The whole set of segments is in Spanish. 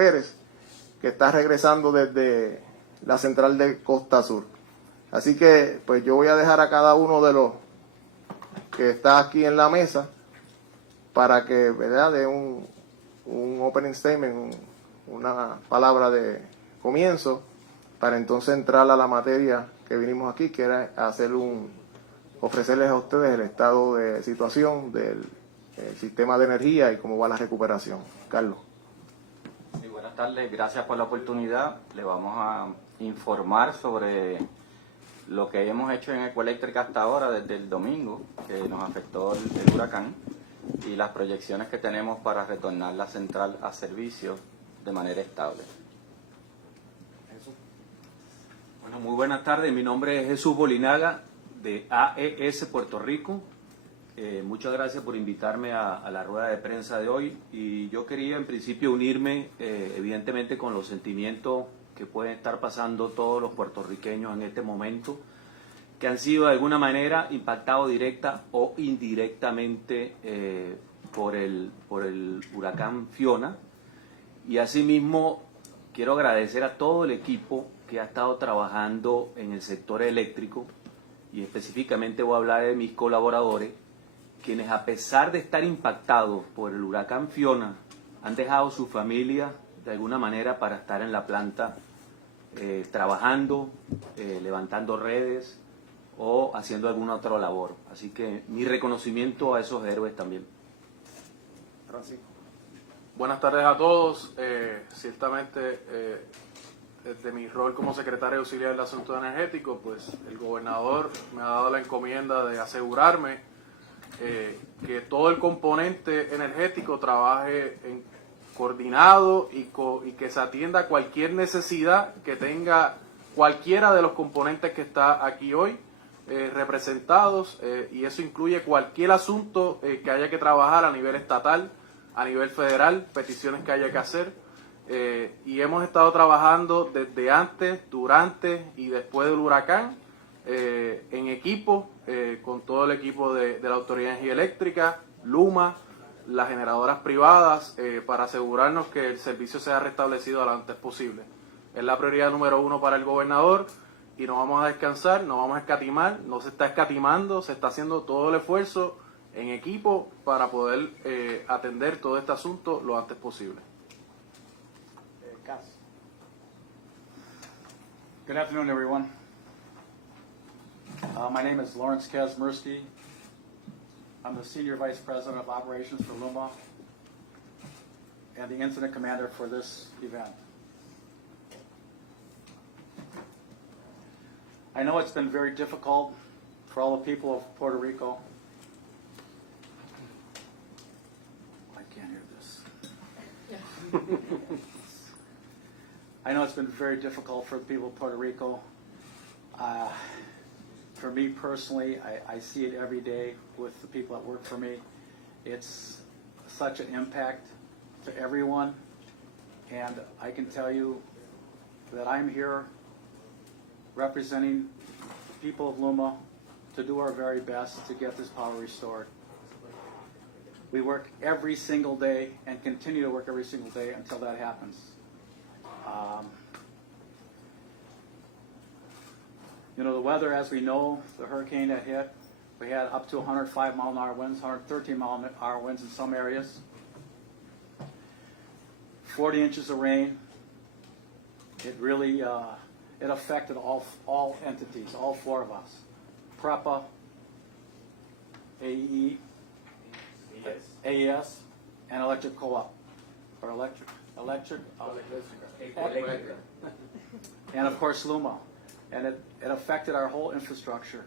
Pérez, que está regresando desde la central de Costa Sur. Así que pues yo voy a dejar a cada uno de los que está aquí en la mesa para que, ¿verdad?, dé un opening statement, una palabra de comienzo, para entonces entrar a la materia que vinimos aquí, que era ofrecerles a ustedes el estado de situación del sistema de energía y cómo va la recuperación. Carlos. Sí, buenas tardes, gracias por la oportunidad. Le vamos a informar sobre lo que hemos hecho en Ecoeléctrica hasta ahora, desde el domingo, que nos afectó el huracán, y las proyecciones que tenemos para retornar la central a servicio de manera estable. Bueno, muy buenas tardes. Mi nombre es Jesús Bolinaga, de AES Puerto Rico. Muchas gracias por invitarme a la rueda de prensa de hoy. Y yo quería en principio unirme, evidentemente, con los sentimientos que pueden estar pasando todos los puertorriqueños en este momento, que han sido de alguna manera impactados directa o indirectamente por el huracán Fiona. Y asimismo quiero agradecer a todo el equipo que ha estado trabajando en el sector eléctrico, y específicamente voy a hablar de mis colaboradores, quienes a pesar de estar impactados por el huracán Fiona, han dejado su familia de alguna manera para estar en la planta trabajando, levantando redes o haciendo alguna otra labor. Así que mi reconocimiento a esos héroes también. Francisco. Buenas tardes a todos. Ciertamente, desde mi rol como secretario auxiliar del asunto energético, pues el gobernador me ha dado la encomienda de asegurarme que todo el componente energético trabaje coordinado y que se atienda cualquier necesidad que tenga cualquiera de los componentes que está aquí hoy representados, y eso incluye cualquier asunto que haya que trabajar a nivel estatal, a nivel federal, peticiones que haya que hacer, y hemos estado trabajando desde antes, durante y después del huracán en equipo, con todo el equipo de la Autoridad de Energía Eléctrica, LUMA, las generadoras privadas, para asegurarnos que el servicio sea restablecido lo antes posible. Es la prioridad número 1 para el gobernador y no vamos a descansar, no vamos a escatimar, no se está escatimando, se está haciendo todo el esfuerzo en equipo para poder atender todo este asunto lo antes posible. Good afternoon, everyone. My name is Lawrence Kazmirsky. I'm the Senior Vice President of Operations for LUMA and the Incident Commander for this event. I know it's been very difficult for all the people of Puerto Rico. I can't hear this. I know it's been very difficult for the people of Puerto Rico. For me personally, I see it every day with the people that work for me. It's such an impact to everyone, and I can tell you that I'm here representing the people of LUMA to do our very best to get this power restored. We work every single day and continue to work every single day until that happens. You know, the weather, as we know, the hurricane that hit, we had up to 105 mile an hour winds, 113 mile an hour winds in some areas, 40 inches of rain. It really, it affected all entities, all 4 of us, PREPA, AE, AES, and Electric Co-op, or electric, and of course LUMA. And it affected our whole infrastructure.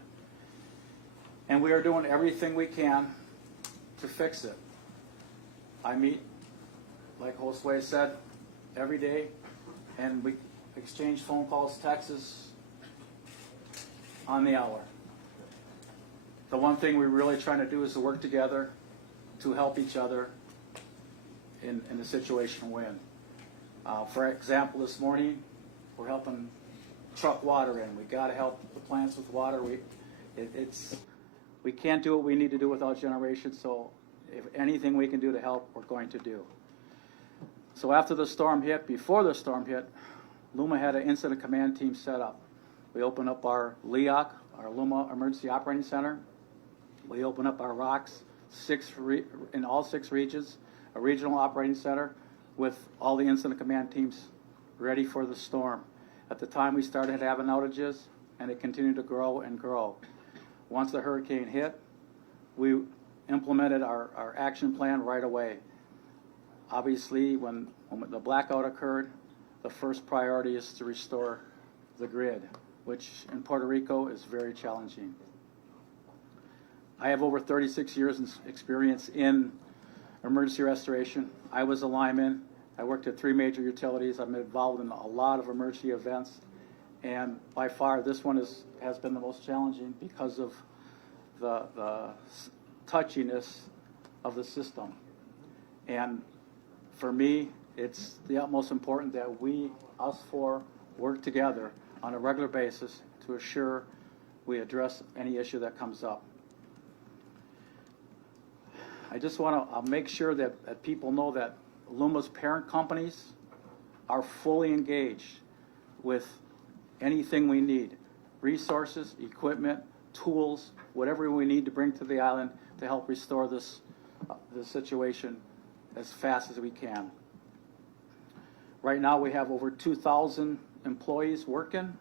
And we are doing everything we can to fix it. I meet, like Josue said, every day, and we exchange phone calls, texts on the hour. The one thing we're really trying to do is to work together to help each other in the situation we're in. For example, this morning, we're helping truck water in. We got to help the plants with water. We can't do what we need to do without generation, so if anything we can do to help, we're going to do. So after the storm hit, before the storm hit, LUMA had an incident command team set up. We opened up our LEOC, our LUMA Emergency Operating Center. We opened up our ROCs in all 6 regions, a regional operating center with all the incident command teams ready for the storm. At the time, we started having outages, and it continued to grow and grow. Once the hurricane hit, we implemented our action plan right away. Obviously, when the blackout occurred, the first priority is to restore the grid, which in Puerto Rico is very challenging. I have over 36 years in experience in emergency restoration. I was a lineman. I worked at 3 major utilities. I'm involved in a lot of emergency events. And by far, this one has been the most challenging because of the touchiness of the system. And for me, it's the utmost important that us four, work together on a regular basis to assure we address any issue that comes up. I just want to make sure that people know that LUMA's parent companies are fully engaged with anything we need, resources, equipment, tools, whatever we need to bring to the island to help restore this situation as fast as we can. Right now we have over 2,000 employees working,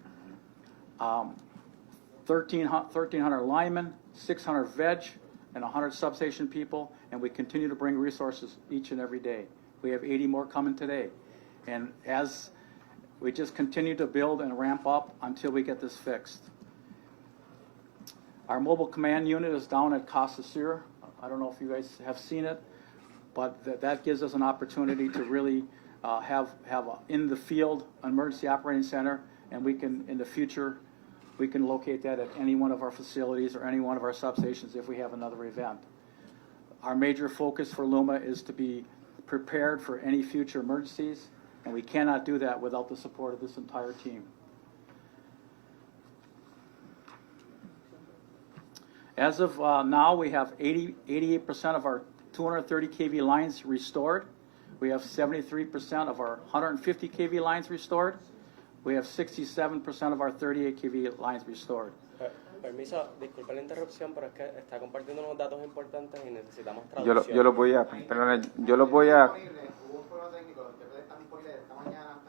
1,300 linemen, 600 veg, and 100 substation people, and we continue to bring resources each and every day. We have 80 more coming today. And as we just continue to build and ramp up until we get this fixed. Our mobile command unit is down at Casa Sur. I don't know if you guys have seen it, but that gives us an opportunity to really have in the field emergency operating center, and we can, in the future, we can locate that at any one of our facilities or any one of our substations if we have another event. Our major focus for LUMA is to be prepared for any future emergencies, and we cannot do that without the support of this entire team. As of now, we have 88% of our 230 kV lines restored. We have 73% of our 150 kV lines restored. We have 67% of our 38 kV lines restored. Permiso, disculpe la interrupción, pero es que está compartiendo unos datos importantes y necesitamos traducción. Yo los voy a, perdón, yo los voy a. Hubo un problema técnico, los intérpretes están disponibles esta mañana,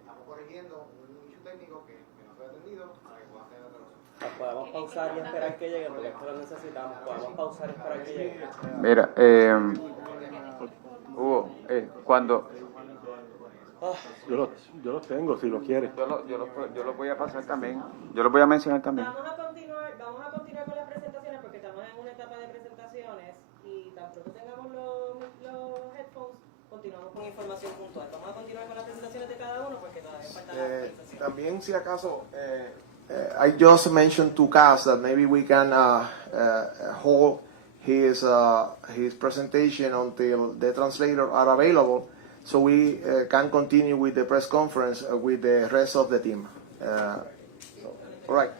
estamos corrigiendo un issue técnico que no se ha atendido para que puedan tener otra. Podemos pausar y esperar que llegue, porque esto lo necesitamos. Podemos pausar y esperar que llegue. Mira, Hugo, cuando. Yo los tengo, si lo quieres. Yo los voy a pasar también. Yo los voy a mencionar también. Vamos a continuar con las presentaciones porque estamos en una etapa de presentaciones y tan pronto tengamos los headphones, continuamos con información puntual. Vamos a continuar con las presentaciones de cada uno porque todavía falta la presentación. También, si acaso, I just mentioned to Cas that maybe we can hold his presentation until the translators are available, so we can continue with the press conference with the rest of the team. All right.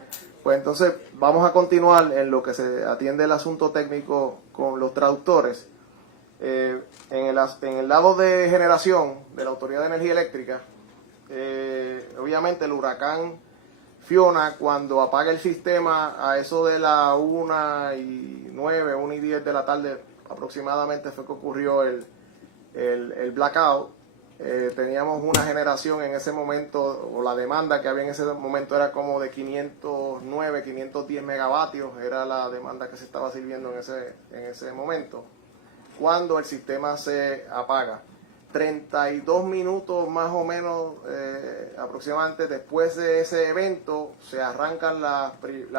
Pues entonces vamos a continuar en lo que se atiende el asunto técnico con los traductores. En el lado de generación de la Autoridad de Energía Eléctrica, obviamente el huracán Fiona, cuando apaga el sistema a eso de la 1:09, 1:10 de la tarde aproximadamente fue que ocurrió el blackout. Teníamos una generación en ese momento, o la demanda que había en ese momento era como de 509, 510 megavatios, era la demanda que se estaba sirviendo en ese momento, cuando el sistema se apaga. 32 minutos más o menos aproximadamente después de ese evento se arrancan la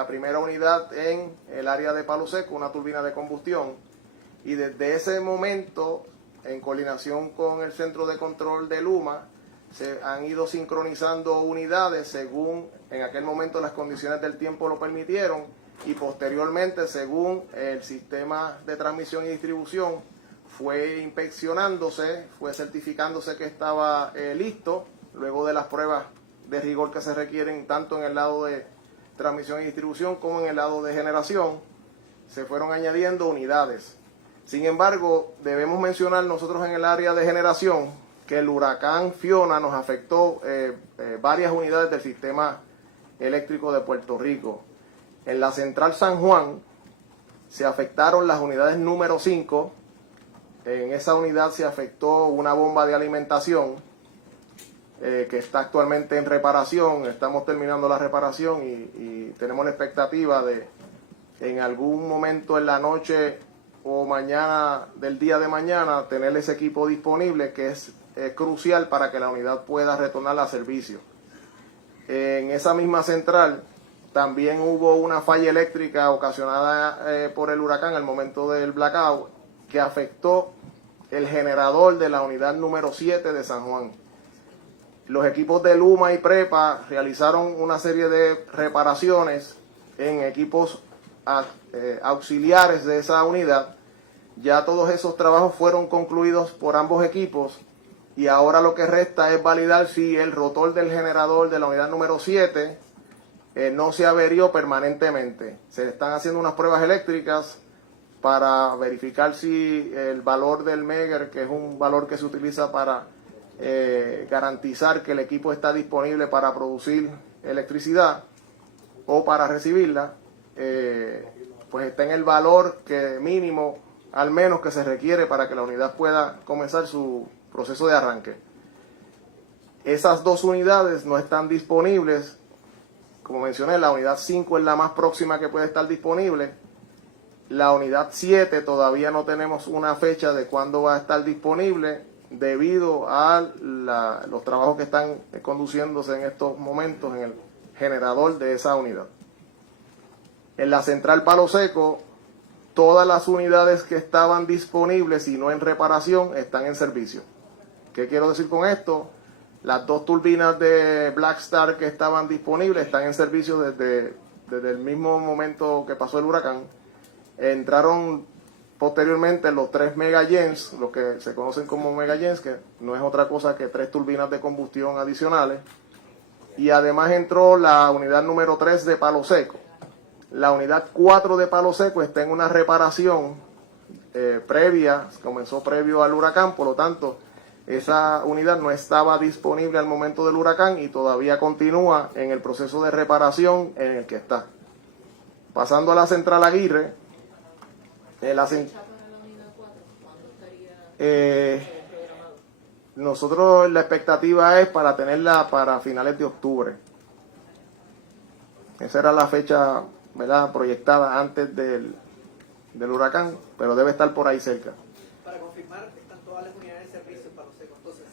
primera unidad en el área de Palo Seco, una turbina de combustión, y desde ese momento, en coordinación con el centro de control de LUMA, se han ido sincronizando unidades según en aquel momento las condiciones del tiempo lo permitieron, y posteriormente según el sistema de transmisión y distribución fue inspeccionándose, fue certificándose que estaba listo, luego de las pruebas de rigor que se requieren tanto en el lado de transmisión y distribución como en el lado de generación, se fueron añadiendo unidades. Sin embargo, debemos mencionar nosotros en el área de generación que el huracán Fiona nos afectó varias unidades del sistema eléctrico de Puerto Rico. En la central San Juan se afectaron las unidades número 5. En esa unidad se afectó una bomba de alimentación que está actualmente en reparación. Estamos terminando la reparación y tenemos la expectativa de en algún momento en la noche o mañana del día de mañana tener ese equipo disponible, que es crucial para que la unidad pueda retornar a servicio. En esa misma central también hubo una falla eléctrica ocasionada por el huracán al momento del blackout, que afectó el generador de la unidad número 7 de San Juan. Los equipos de Luma y Prepa realizaron una serie de reparaciones en equipos auxiliares de esa unidad. Ya todos esos trabajos fueron concluidos por ambos equipos y ahora lo que resta es validar si el rotor del generador de la unidad número 7 no se averió permanentemente. Se están haciendo unas pruebas eléctricas para verificar si el valor del Megger, que es un valor que se utiliza para garantizar que el equipo está disponible para producir electricidad o para recibirla, pues está en el valor que mínimo al menos que se requiere para que la unidad pueda comenzar su proceso de arranque. Esas dos unidades no están disponibles. Como mencioné, la unidad 5 es la más próxima que puede estar disponible. La unidad 7 todavía no tenemos una fecha de cuándo va a estar disponible debido a los trabajos que están conduciéndose en estos momentos en el generador de esa unidad. En la central Palo Seco, todas las unidades que estaban disponibles y no en reparación están en servicio. ¿Qué quiero decir con esto? Las dos turbinas de Black Star que estaban disponibles están en servicio desde el mismo momento que pasó el huracán. Entraron posteriormente los 3 megagens, los que se conocen como megagens, que no es otra cosa que 3 turbinas de combustión adicionales. Y además entró la unidad número 3 de Palo Seco. La unidad 4 de Palo Seco está en una reparación comenzó previo al huracán, por lo tanto, esa unidad no estaba disponible al momento del huracán y todavía continúa en el proceso de reparación en el que está. Pasando a la central Aguirre, nosotros la expectativa es para tenerla para finales de octubre. Esa era la fecha, ¿verdad?, proyectada antes del huracán, pero debe estar por ahí cerca. Para confirmar, están todas las unidades de servicio en Palo Seco, entonces,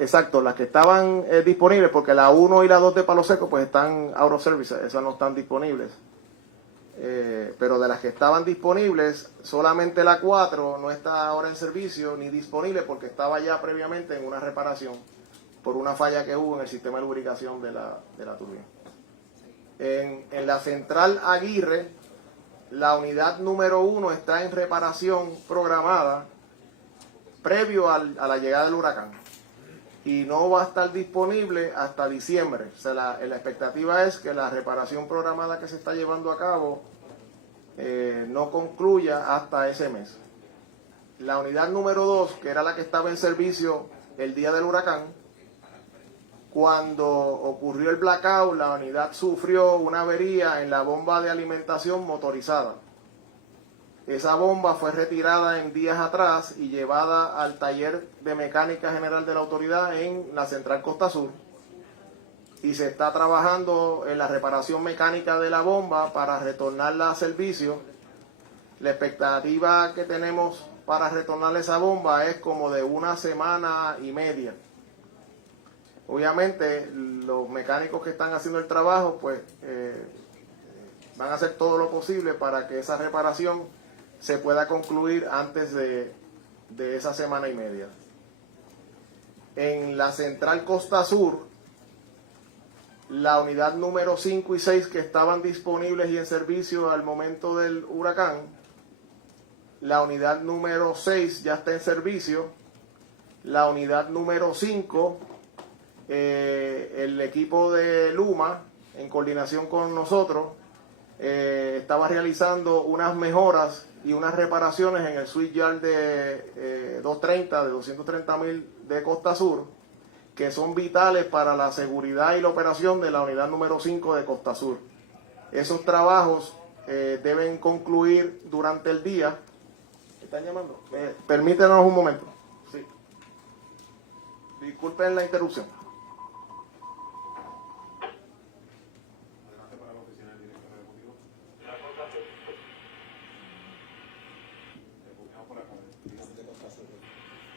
excepto las que estaban disponibles, porque la 1 y la 2 de Palo Seco pues están out of service, esas no están disponibles. Pero de las que estaban disponibles, solamente la 4 no está ahora en servicio ni disponible porque estaba ya previamente en una reparación por una falla que hubo en el sistema de lubricación de la turbina. En la central Aguirre, la unidad número 1 está en reparación programada previo a la llegada del huracán y no va a estar disponible hasta diciembre. O sea, la expectativa es que la reparación programada que se está llevando a cabo no concluya hasta ese mes. La unidad número 2, que era la que estaba en servicio el día del huracán, cuando ocurrió el blackout, la unidad sufrió una avería en la bomba de alimentación motorizada. Esa bomba fue retirada en días atrás y llevada al taller de mecánica general de la autoridad en la central Costa Sur. Y se está trabajando en la reparación mecánica de la bomba para retornarla a servicio. La expectativa que tenemos para retornar esa bomba es como de 1 semana y media. Obviamente los mecánicos que están haciendo el trabajo pues van a hacer todo lo posible para que esa reparación se pueda concluir antes de esa semana y media. En la central Costa Sur, la unidad número 5 y 6 que estaban disponibles y en servicio al momento del huracán, la unidad número 6 ya está en servicio, la unidad número 5, el equipo de Luma, en coordinación con nosotros, estaba realizando unas mejoras y unas reparaciones en el switchyard de 230, de 230.000 de Costa Sur, que son vitales para la seguridad y la operación de la unidad número 5 de Costa Sur. Esos trabajos deben concluir durante el día. ¿Están llamando? Permítanos un momento. Sí. Disculpen la interrupción.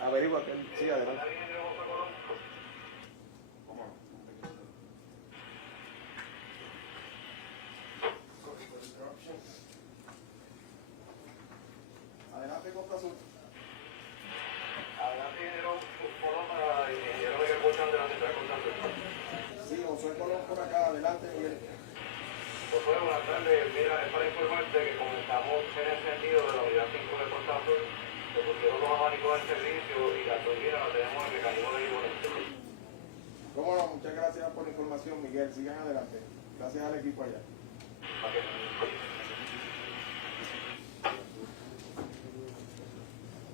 Averigua que sí, adelante. Adelante, Costa Sur. Adelante, ingeniero Colón, para ingeniero Miguel Bolsán de la Central Costa Sur. Sí, Josué Colón por acá, adelante, Miguel. Josué, buenas tardes. Mira, es para informarte que comenzamos en el sentido de la unidad 5 de Costa Sur, se pusieron los abanicos en servicio y la turbina la tenemos en el mecanismo de igualación. Cómo no, muchas gracias por la información, Miguel. Sigan adelante. Gracias al equipo allá.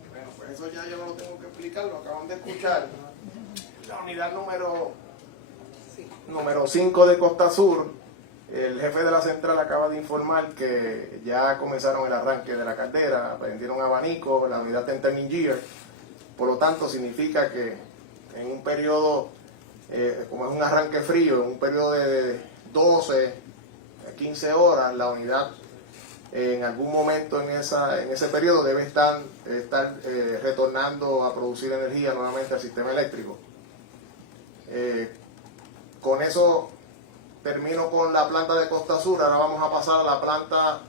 Bueno, pues eso ya yo no lo tengo que explicar, lo acaban de escuchar. La unidad número 5 de Costa Sur, el jefe de la central acaba de informar que ya comenzaron el arranque de la caldera, prendieron abanico, la unidad está en turning gear. Por lo tanto, significa que en un periodo, como es un arranque frío, en un periodo de 12 a 15 horas, la unidad en algún momento en ese periodo debe estar retornando a producir energía nuevamente al sistema eléctrico. Con eso termino con la planta de Costa Sur. Ahora vamos a pasar a la planta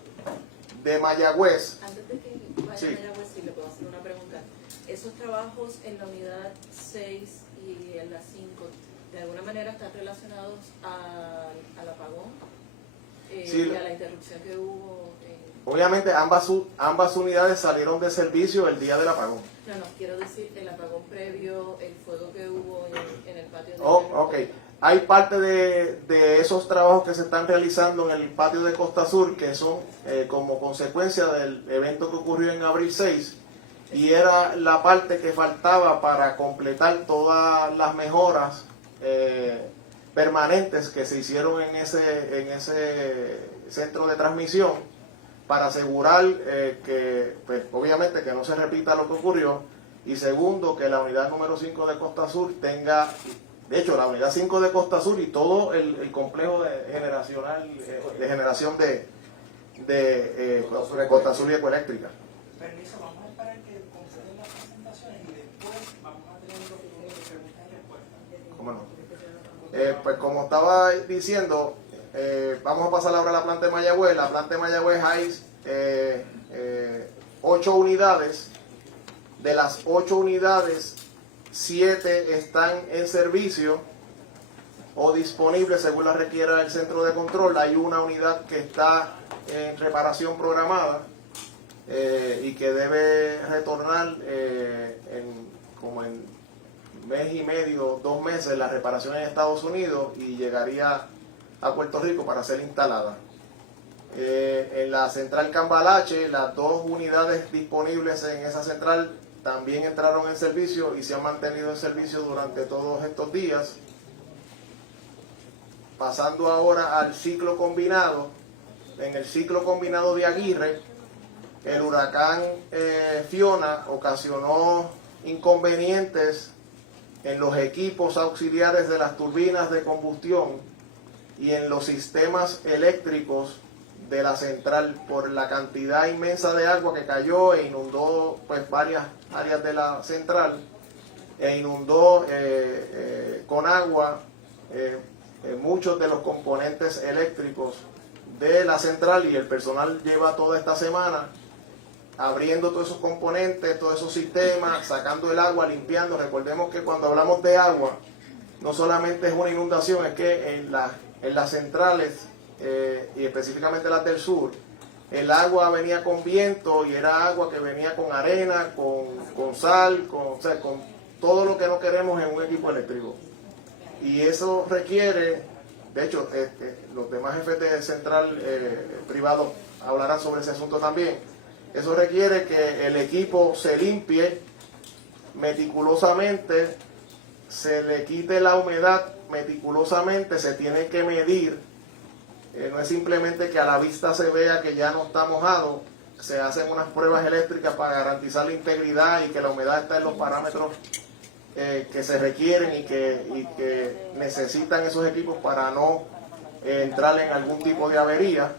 de Mayagüez. Antes de que vaya Sí. a Mayagüez, sí, le puedo hacer una pregunta. ¿Esos trabajos en la unidad 6 y en la 5 de alguna manera están relacionados al apagón Sí. y a la interrupción que hubo? Obviamente ambas unidades salieron de servicio el día del apagón. No, quiero decir el apagón previo, el fuego que hubo en el patio de... Ok. Hay parte de esos trabajos que se están realizando en el patio de Costa Sur que son como consecuencia del evento que ocurrió en abril 6 y era la parte que faltaba para completar todas las mejoras permanentes que se hicieron en ese centro de transmisión para asegurar que, pues, obviamente, que no se repita lo que ocurrió, y segundo, que la unidad número 5 de Costa Sur tenga, de hecho, la unidad 5 de Costa Sur y todo el complejo de generación de Costa Sur y Ecoeléctrica. Permiso, vamos a esperar que conceden las presentaciones y después vamos a tener lo que tiene preguntas y respuestas. ¿Cómo no? Pues como estaba diciendo, vamos a pasar ahora a la planta de Mayagüez. La planta de Mayagüez hay 8 unidades. De las 8 unidades, 7 están en servicio o disponibles según la requiera el centro de control. Hay una unidad que está en reparación programada y que debe retornar como en mes y medio, 2 meses, la reparación en Estados Unidos y llegaría a Puerto Rico para ser instalada. En la central Cambalache, las 2 unidades disponibles en esa central también entraron en servicio y se han mantenido en servicio durante todos estos días. Pasando ahora al ciclo combinado, en el ciclo combinado de Aguirre, el huracán Fiona ocasionó inconvenientes en los equipos auxiliares de las turbinas de combustión y en los sistemas eléctricos de la central por la cantidad inmensa de agua que cayó e inundó pues varias áreas de la central e inundó con agua muchos de los componentes eléctricos de la central, y el personal lleva toda esta semana abriendo todos esos componentes, todos esos sistemas, sacando el agua, limpiando. Recordemos que cuando hablamos de agua no solamente es una inundación, es que en las centrales y específicamente las del sur, el agua venía con viento y era agua que venía con arena, con sal, con todo lo que no queremos en un equipo eléctrico. Y eso requiere, de hecho, los demás jefes de central privado hablarán sobre ese asunto también. Eso requiere que el equipo se limpie meticulosamente, se le quite la humedad meticulosamente, se tiene que medir. No es simplemente que a la vista se vea que ya no está mojado, se hacen unas pruebas eléctricas para garantizar la integridad y que la humedad está en los parámetros que se requieren y que necesitan esos equipos para no entrar en algún tipo de avería.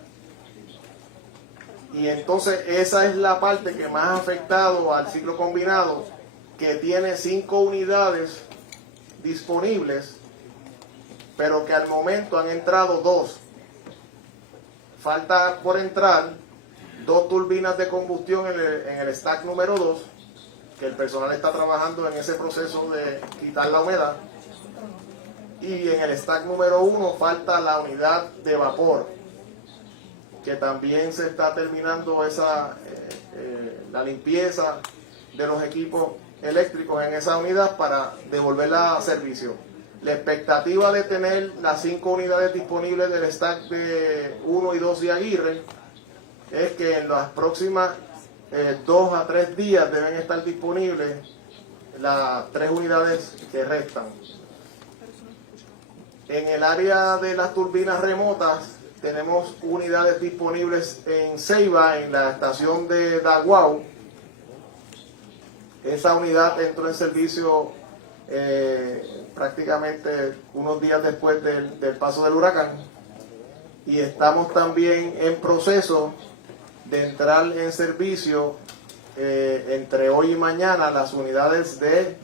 Y entonces esa es la parte que más ha afectado al ciclo combinado, que tiene 5 unidades disponibles, pero que al momento han entrado 2. Falta por entrar 2 turbinas de combustión en el stack número 2, que el personal está trabajando en ese proceso de quitar la humedad. Y en el stack número 1 falta la unidad de vapor, que también se está terminando la limpieza de los equipos eléctricos en esa unidad para devolverla a servicio. La expectativa de tener las 5 unidades disponibles del stack de 1 y 2 de Aguirre es que en las próximas 2 a 3 días deben estar disponibles las 3 unidades que restan. En el área de las turbinas remotas tenemos unidades disponibles en Ceiba, en la estación de Daguao. Esa unidad entró en servicio prácticamente unos días después del paso del huracán, y estamos también en proceso de entrar en servicio entre hoy y mañana las unidades de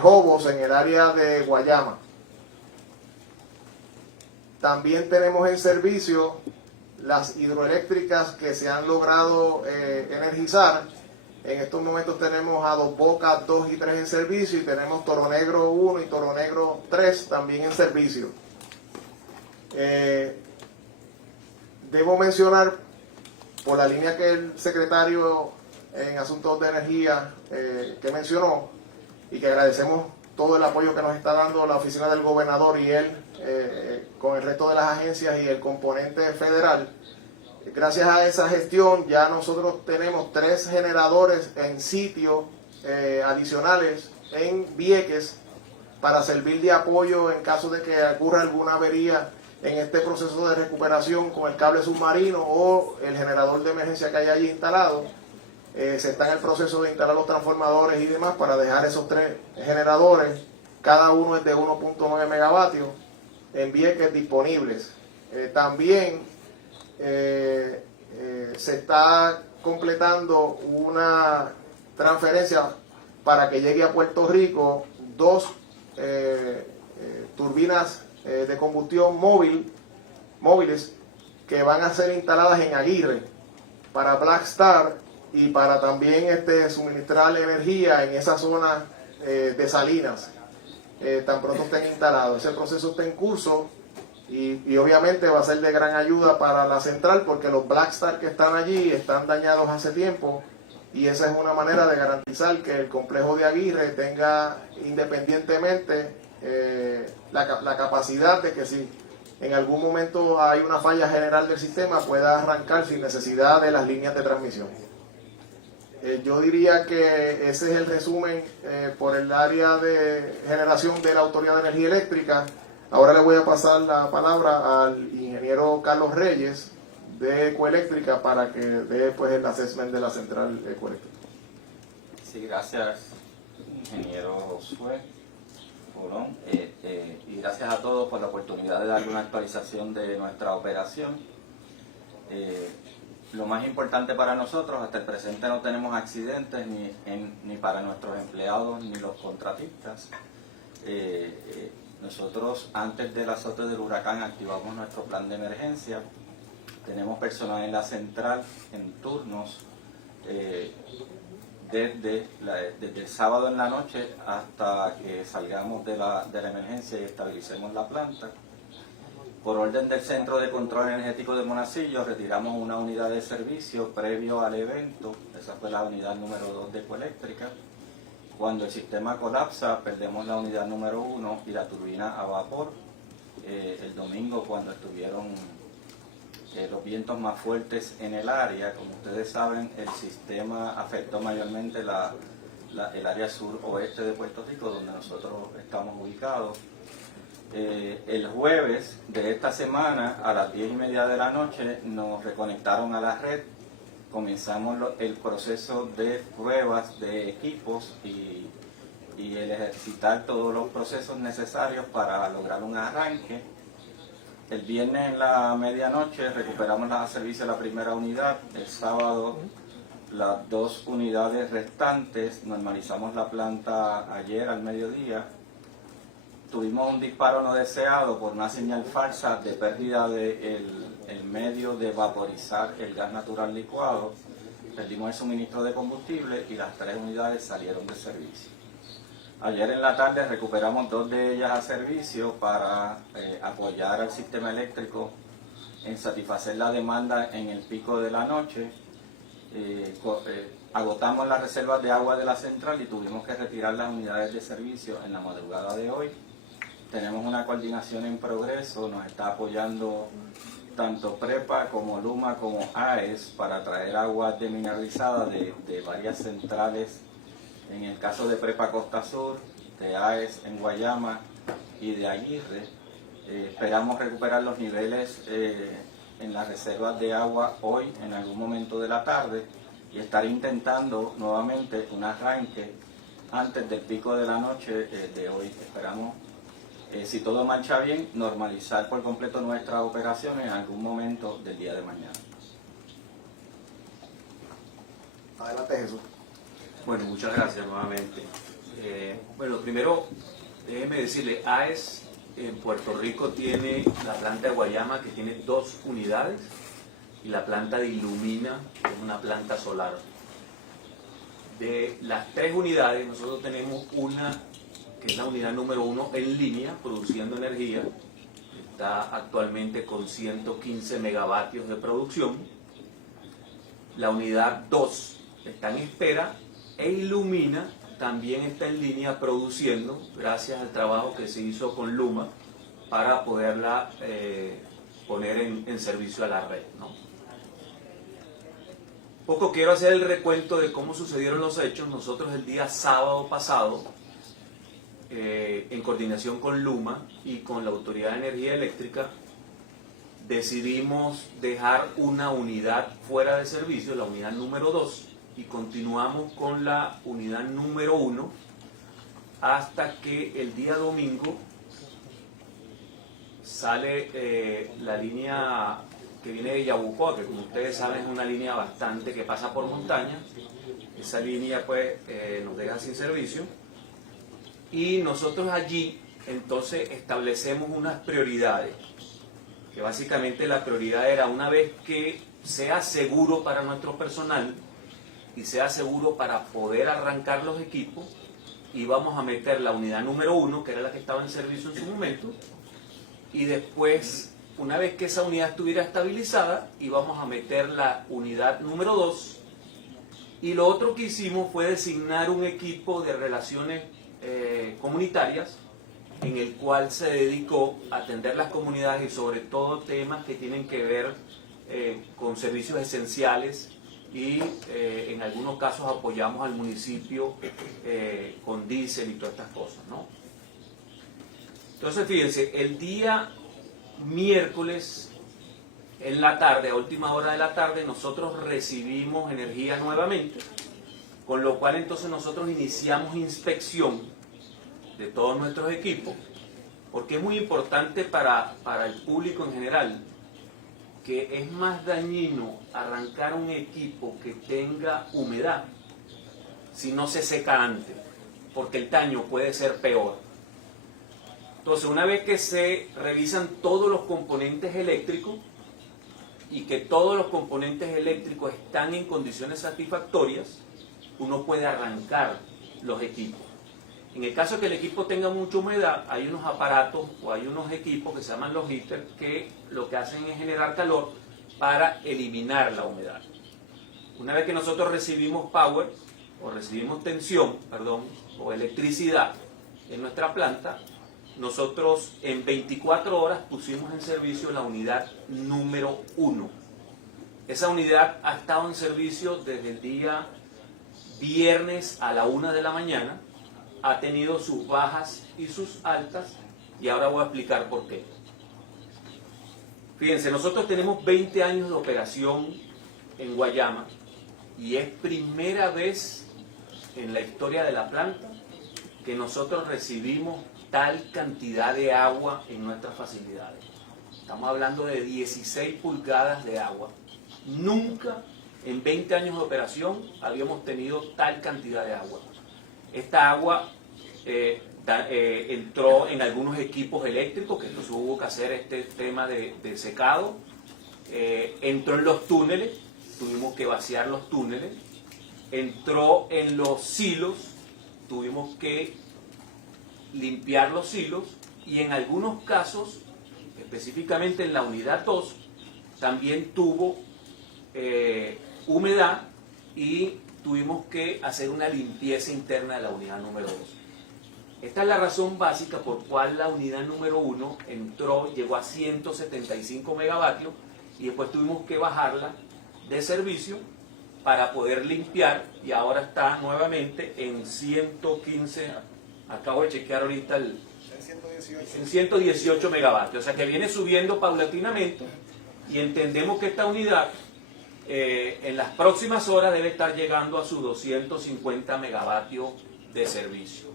Jobos en el área de Guayama. También tenemos en servicio las hidroeléctricas que se han logrado energizar. En estos momentos tenemos a Dos Bocas 2 y 3 en servicio, y tenemos Toro Negro 1 y Toro Negro 3 también en servicio. Debo mencionar, por la línea que el secretario en Asuntos de Energía que mencionó, y que agradecemos todo el apoyo que nos está dando la oficina del gobernador y él con el resto de las agencias y el componente federal. Gracias a esa gestión ya nosotros tenemos 3 generadores en sitio adicionales en Vieques para servir de apoyo en caso de que ocurra alguna avería en este proceso de recuperación con el cable submarino o el generador de emergencia que hay allí instalado. Se está en el proceso de instalar los transformadores y demás para dejar esos 3 generadores, cada uno es de 1.9 megavatios, en Vieques disponibles. También se está completando una transferencia para que llegue a Puerto Rico 2 turbinas de combustión móviles que van a ser instaladas en Aguirre para Black Star y para también suministrar energía en esa zona de Salinas, tan pronto estén instalados. Ese proceso está en curso y obviamente va a ser de gran ayuda para la central, porque los Black Star que están allí están dañados hace tiempo, y esa es una manera de garantizar que el complejo de Aguirre tenga independientemente la capacidad de que si en algún momento hay una falla general del sistema pueda arrancar sin necesidad de las líneas de transmisión. Yo diría que ese es el resumen por el área de generación de la Autoridad de Energía Eléctrica. Ahora le voy a pasar la palabra al ingeniero Carlos Reyes de Ecoeléctrica para que dé pues el assessment de la central Ecoeléctrica. Sí, gracias, ingeniero Josué Colón, y gracias a todos por la oportunidad de darle una actualización de nuestra operación. Lo más importante para nosotros, hasta el presente no tenemos accidentes ni para nuestros empleados ni los contratistas. Nosotros antes del azote del huracán activamos nuestro plan de emergencia. Tenemos personal en la central en turnos desde el sábado en la noche hasta que salgamos de la emergencia y estabilicemos la planta. Por orden del Centro de Control Energético de Monacillo, retiramos una unidad de servicio previo al evento. Esa fue la unidad número 2 de Ecoeléctrica. Cuando el sistema colapsa, perdemos la unidad número 1 y la turbina a vapor. El domingo, cuando estuvieron los vientos más fuertes en el área. Como ustedes saben, el sistema afectó mayormente el área sur-oeste de Puerto Rico, donde nosotros estamos ubicados. El jueves de esta semana, a las 10:30 de la noche, nos reconectaron a la red. Comenzamos el proceso de pruebas de equipos y el ejercitar todos los procesos necesarios para lograr un arranque. El viernes en la medianoche recuperamos a servicio la primera unidad. El sábado las 2 unidades restantes. Normalizamos la planta ayer al mediodía. Tuvimos un disparo no deseado por una señal falsa de pérdida del medio de vaporizar el gas natural licuado. Perdimos el suministro de combustible y las 3 unidades salieron de servicio. Ayer en la tarde recuperamos 2 de ellas a servicio para apoyar al sistema eléctrico en satisfacer la demanda en el pico de la noche. Agotamos las reservas de agua de la central y tuvimos que retirar las unidades de servicio en la madrugada de hoy. Tenemos una coordinación en progreso, nos está apoyando tanto PREPA como LUMA como AES para traer agua demineralizada de varias centrales. En el caso de PREPA Costa Sur, de AES en Guayama y de Aguirre, esperamos recuperar los niveles en las reservas de agua hoy en algún momento de la tarde y estar intentando nuevamente un arranque antes del pico de la noche de hoy. Esperamos, si todo marcha bien, normalizar por completo nuestra operación en algún momento del día de mañana. Adelante, Jesús. Bueno, muchas gracias nuevamente. Bueno, primero, déjeme decirle, AES en Puerto Rico tiene la planta de Guayama, que tiene 2 unidades, y la planta de Ilumina, que es una planta solar. De las 3 unidades, nosotros tenemos una, que es la unidad número 1 en línea, produciendo energía. Está actualmente con 115 megavatios de producción. La unidad 2 está en espera, e Ilumina también está en línea produciendo, gracias al trabajo que se hizo con Luma para poderla poner en servicio a la red, ¿no? Poco quiero hacer el recuento de cómo sucedieron los hechos. Nosotros el día sábado pasado, en coordinación con Luma y con la Autoridad de Energía Eléctrica, decidimos dejar una unidad fuera de servicio, la unidad número 2, y continuamos con la unidad número 1 hasta que el día domingo sale la línea que viene de Yabucoa, que como ustedes saben es una línea bastante que pasa por montaña. Esa línea pues nos deja sin servicio y nosotros allí entonces establecemos unas prioridades, que básicamente la prioridad era, una vez que sea seguro para nuestro personal y sea seguro para poder arrancar los equipos, íbamos a meter la unidad número 1, que era la que estaba en servicio en su momento, y después, una vez que esa unidad estuviera estabilizada, íbamos a meter la unidad número 2, y lo otro que hicimos fue designar un equipo de relaciones comunitarias, en el cual se dedicó a atender las comunidades y sobre todo temas que tienen que ver con servicios esenciales, y en algunos casos apoyamos al municipio con diésel y todas estas cosas, ¿no? Entonces fíjense, el día miércoles en la tarde, a última hora de la tarde, nosotros recibimos energía nuevamente, con lo cual entonces nosotros iniciamos inspección de todos nuestros equipos, porque es muy importante para el público en general, que es más dañino arrancar un equipo que tenga humedad si no se seca antes, porque el daño puede ser peor. Entonces, una vez que se revisan todos los componentes eléctricos y que todos los componentes eléctricos están en condiciones satisfactorias, uno puede arrancar los equipos. En el caso de que el equipo tenga mucha humedad, hay unos aparatos o hay unos equipos que se llaman los heaters, que lo que hacen es generar calor para eliminar la humedad. Una vez que nosotros recibimos power, o recibimos tensión, perdón, o electricidad en nuestra planta, nosotros en 24 horas pusimos en servicio la unidad número 1. Esa unidad ha estado en servicio desde el día viernes a la 1 de la mañana, ha tenido sus bajas y sus altas, y ahora voy a explicar por qué. Fíjense, nosotros tenemos 20 años de operación en Guayama, y es primera vez en la historia de la planta que nosotros recibimos tal cantidad de agua en nuestras facilidades. Estamos hablando de 16 pulgadas de agua. Nunca en 20 años de operación habíamos tenido tal cantidad de agua. Esta agua entró en algunos equipos eléctricos, que entonces hubo que hacer este tema de secado. Entró en los túneles, tuvimos que vaciar los túneles. Entró en los silos, tuvimos que limpiar los silos, y en algunos casos, específicamente en la unidad 2, también tuvo humedad y tuvimos que hacer una limpieza interna de la unidad número 2. Esta es la razón básica por cual la unidad número 1 llegó a 175 megavatios, y después tuvimos que bajarla de servicio para poder limpiar, y ahora está nuevamente en 115, acabo de chequear ahorita en 118 megavatios, o sea que viene subiendo paulatinamente, y entendemos que esta unidad en las próximas horas debe estar llegando a sus 250 megavatios de servicio.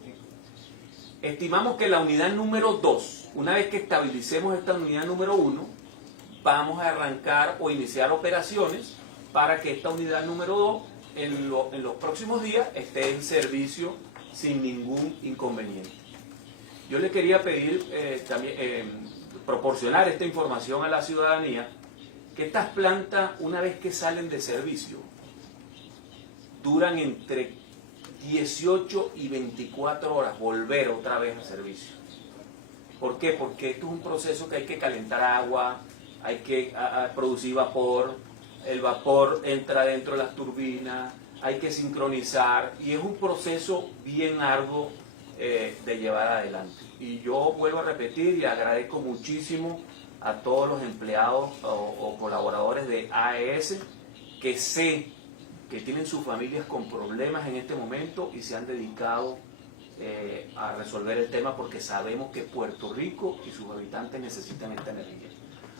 Estimamos que la unidad número 2, una vez que estabilicemos esta unidad número 1, vamos a arrancar o iniciar operaciones para que esta unidad número 2 en los próximos días esté en servicio sin ningún inconveniente. Yo le quería pedir también proporcionar esta información a la ciudadanía, que estas plantas, una vez que salen de servicio, duran entre 18 y 24 horas volver otra vez a servicio. ¿Por qué? Porque esto es un proceso que hay que calentar agua, hay que producir vapor, el vapor entra dentro de las turbinas, hay que sincronizar, y es un proceso bien arduo de llevar adelante. Y yo vuelvo a repetir y agradezco muchísimo a todos los empleados o colaboradores de AES, que sé que tienen sus familias con problemas en este momento y se han dedicado a resolver el tema, porque sabemos que Puerto Rico y sus habitantes necesitan esta energía.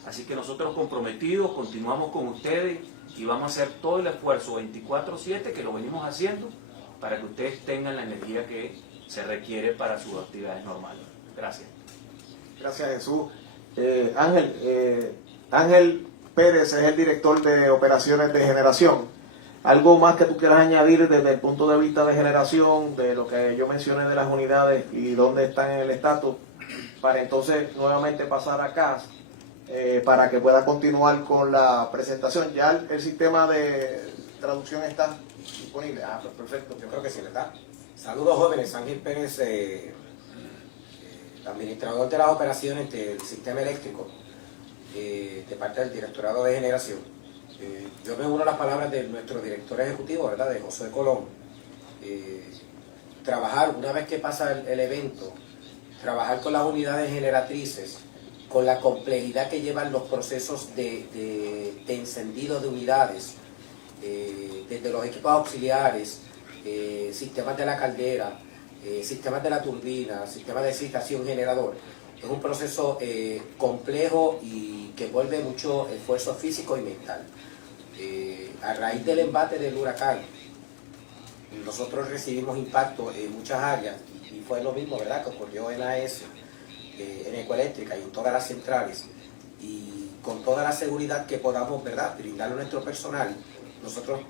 Así que nosotros comprometidos continuamos con ustedes y vamos a hacer todo el esfuerzo 24/7 que lo venimos haciendo para que ustedes tengan la energía que se requiere para sus actividades normales. Gracias. Gracias, Jesús. Ángel Pérez es el director de operaciones de generación. ¿Algo más que tú quieras añadir desde el punto de vista de generación, de lo que yo mencioné de las unidades y dónde están en el estatus, para entonces nuevamente pasar acá para que pueda continuar con la presentación? Ya el sistema de traducción está disponible. Pues perfecto. Yo creo que sí, ¿verdad? Saludos, jóvenes. Ángel Pérez, administrador de las operaciones del sistema eléctrico, de parte del Directorado de Generación. Yo me uno a las palabras de nuestro director ejecutivo, ¿verdad?, de José Colón. Trabajar, una vez que pasa el evento, trabajar con las unidades generatrices, con la complejidad que llevan los procesos de encendido de unidades, desde los equipos auxiliares, sistemas de la caldera, sistemas de la turbina, sistemas de excitación generador. Es un proceso complejo y que envuelve mucho esfuerzo físico y mental. A raíz del embate del huracán, nosotros recibimos impacto en muchas áreas, y fue lo mismo, ¿verdad?, que ocurrió en AES, en Ecoeléctrica y en todas las centrales. Y con toda la seguridad que podamos, ¿verdad?, brindarle a nuestro personal, nosotros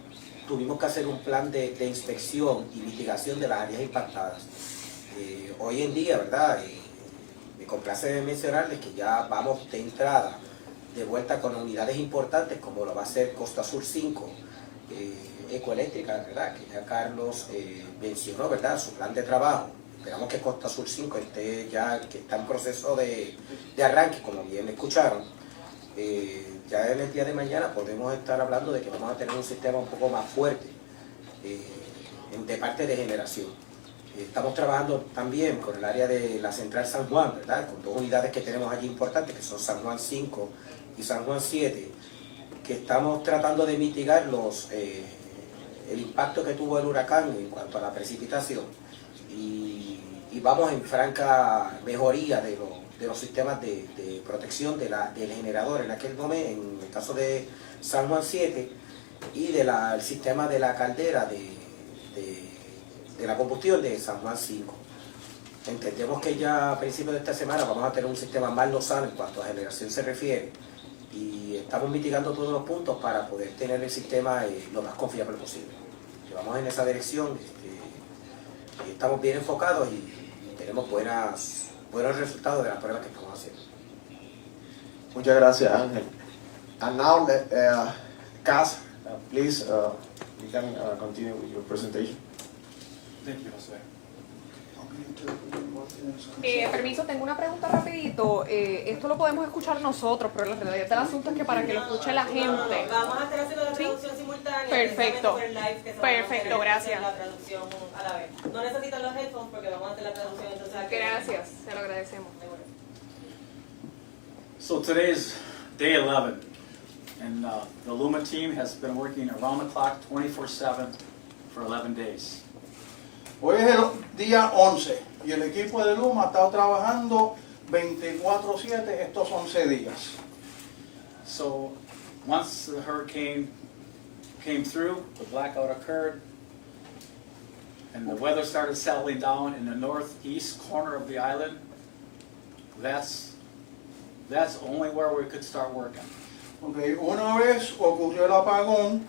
tuvimos que hacer un plan de inspección y mitigación de las áreas impactadas. Hoy en día, ¿verdad?, me complace mencionarles que ya vamos de entrada, de vuelta con unidades importantes, como lo va a hacer Costa Sur 5, Ecoeléctrica, ¿verdad?, que ya Carlos mencionó, ¿verdad?, su plan de trabajo. Esperamos que Costa Sur 5 esté ya, que está en proceso de arranque, como bien escucharon. Ya en el día de mañana podemos estar hablando de que vamos a tener un sistema un poco más fuerte de parte de generación. Estamos trabajando también con el área de la Central San Juan, ¿verdad? Con 2 unidades que tenemos allí importantes, que son San Juan 5 y San Juan 7, que estamos tratando de mitigar el impacto que tuvo el huracán en cuanto a la precipitación. Y vamos en franca mejoría de los sistemas de protección del generador en aquel momento, en el caso de San Juan 7, y del sistema de la caldera de la combustión de San Juan 5. Entendemos que ya a principios de esta semana vamos a tener un sistema más lozano en cuanto a generación se refiere, y estamos mitigando todos los puntos para poder tener el sistema lo más confiable posible. Llevamos en esa dirección, y estamos bien enfocados y tenemos buenos resultados de las pruebas que estamos haciendo. Muchas gracias, Ángel. And now, Cass, please, you can continue with your presentation. Thank you, José. Permiso, tengo una pregunta rapidito. Esto lo podemos escuchar nosotros, pero la realidad del asunto es que para que lo escuche la gente. Vamos a estar haciendo la traducción simultánea. Perfecto. Por el live que se Perfecto, va a hacer gracias. la traducción a la vez. No necesitan los headphones porque vamos a hacer la traducción entonces. Gracias, se lo agradecemos. So today is day 11, and the Luma team has been working around the clock 24/7 for 11 days. Hoy es el día 11 y el equipo de Luma ha estado trabajando 24/7 estos 11 días. So once the hurricane came through, the blackout occurred, and the weather started settling down in the northeast corner of the island, that's only where we could start working. Okay. Una vez ocurrió el apagón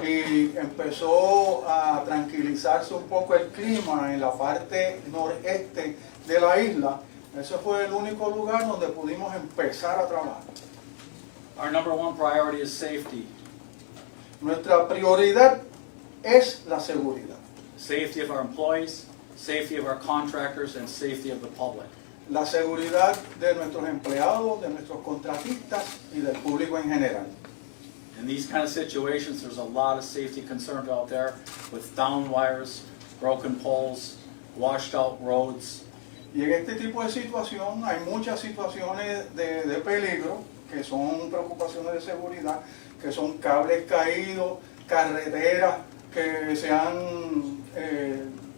y empezó a tranquilizarse un poco el clima en la parte noreste de la isla, ese fue el único lugar donde pudimos empezar a trabajar. Our number one priority is safety. Nuestra prioridad es la seguridad. Safety of our employees, safety of our contractors, and safety of the public. La seguridad de nuestros empleados, de nuestros contratistas y del público en general. In these kind of situations, there's a lot of safety concerns out there with down wires, broken poles, washed out roads. Y en este tipo de situación hay muchas situaciones de peligro que son preocupaciones de seguridad, que son cables caídos, carreteras que se han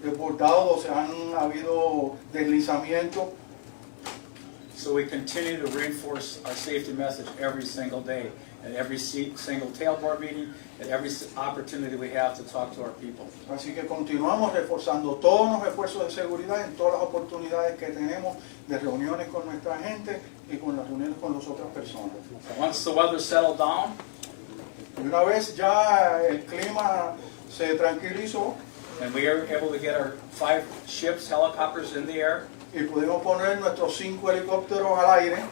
desbordado, se han habido deslizamientos. So we continue to reinforce our safety message every single day, at every single tailboard meeting, at every opportunity we have to talk to our people. Así que continuamos reforzando todos los esfuerzos de seguridad en todas las oportunidades que tenemos de reuniones con nuestra gente y con las reuniones con las otras personas. So once the weather settled down, y una vez ya el clima se tranquilizó, and we were able to get our 5 ships, helicopters in the air, y pudimos poner nuestros 5 helicópteros al aire,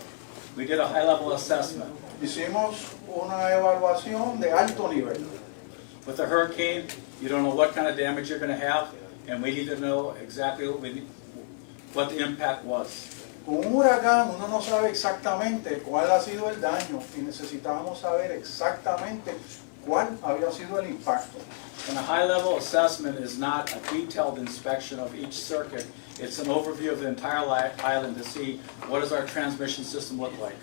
we did a high-level assessment. Hicimos una evaluación de alto nivel. With the hurricane, you don't know what kind of damage you're going to have, and we need to know exactly what the impact was. Con un huracán uno no sabe exactamente cuál ha sido el daño y necesitábamos saber exactamente cuál había sido el impacto. And a high-level assessment is not a detailed inspection of each circuit. It's an overview of the entire island to see what does our transmission system look like.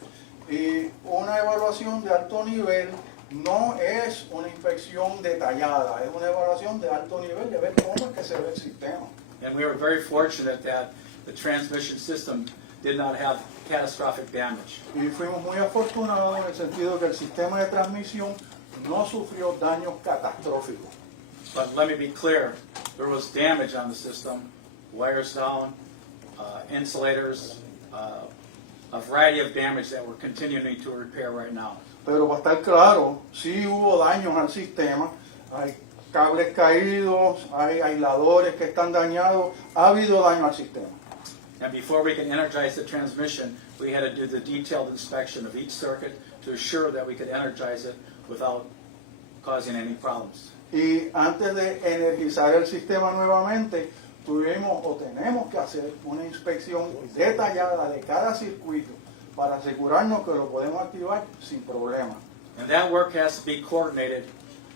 Y una evaluación de alto nivel no es una inspección detallada, es una evaluación de alto nivel de ver cómo es que se ve el sistema. And we were very fortunate that the transmission system did not have catastrophic damage. Y fuimos muy afortunados en el sentido que el sistema de transmisión no sufrió daños catastróficos. But let me be clear, there was damage on the system, wires down, insulators, a variety of damage that we're continuing to repair right now. Pero para estar claro, sí hubo daños al sistema, hay cables caídos, hay aisladores que están dañados, ha habido daño al sistema. And before we can energize the transmission, we had to do the detailed inspection of each circuit to assure that we could energize it without causing any problems. Y antes de energizar el sistema nuevamente, tuvimos o tenemos que hacer una inspección detallada de cada circuito para asegurarnos que lo podemos activar sin problema. And that work has to be coordinated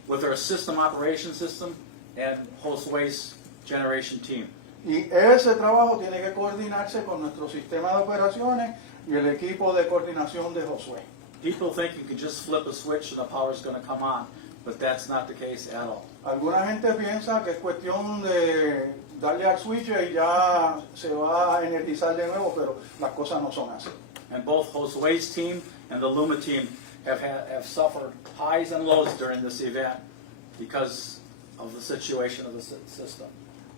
with our system operation system and host waste generation team. Y ese trabajo tiene que coordinarse con nuestro sistema de operaciones y el equipo de coordinación de Josué. People think you can just flip a switch and the power is going to come on, but that's not the case at all. Alguna gente piensa que es cuestión de darle al switch y ya se va a energizar de nuevo, pero las cosas no son así. And both Josué's team and the Luma team have suffered highs and lows during this event because of the situation of the system.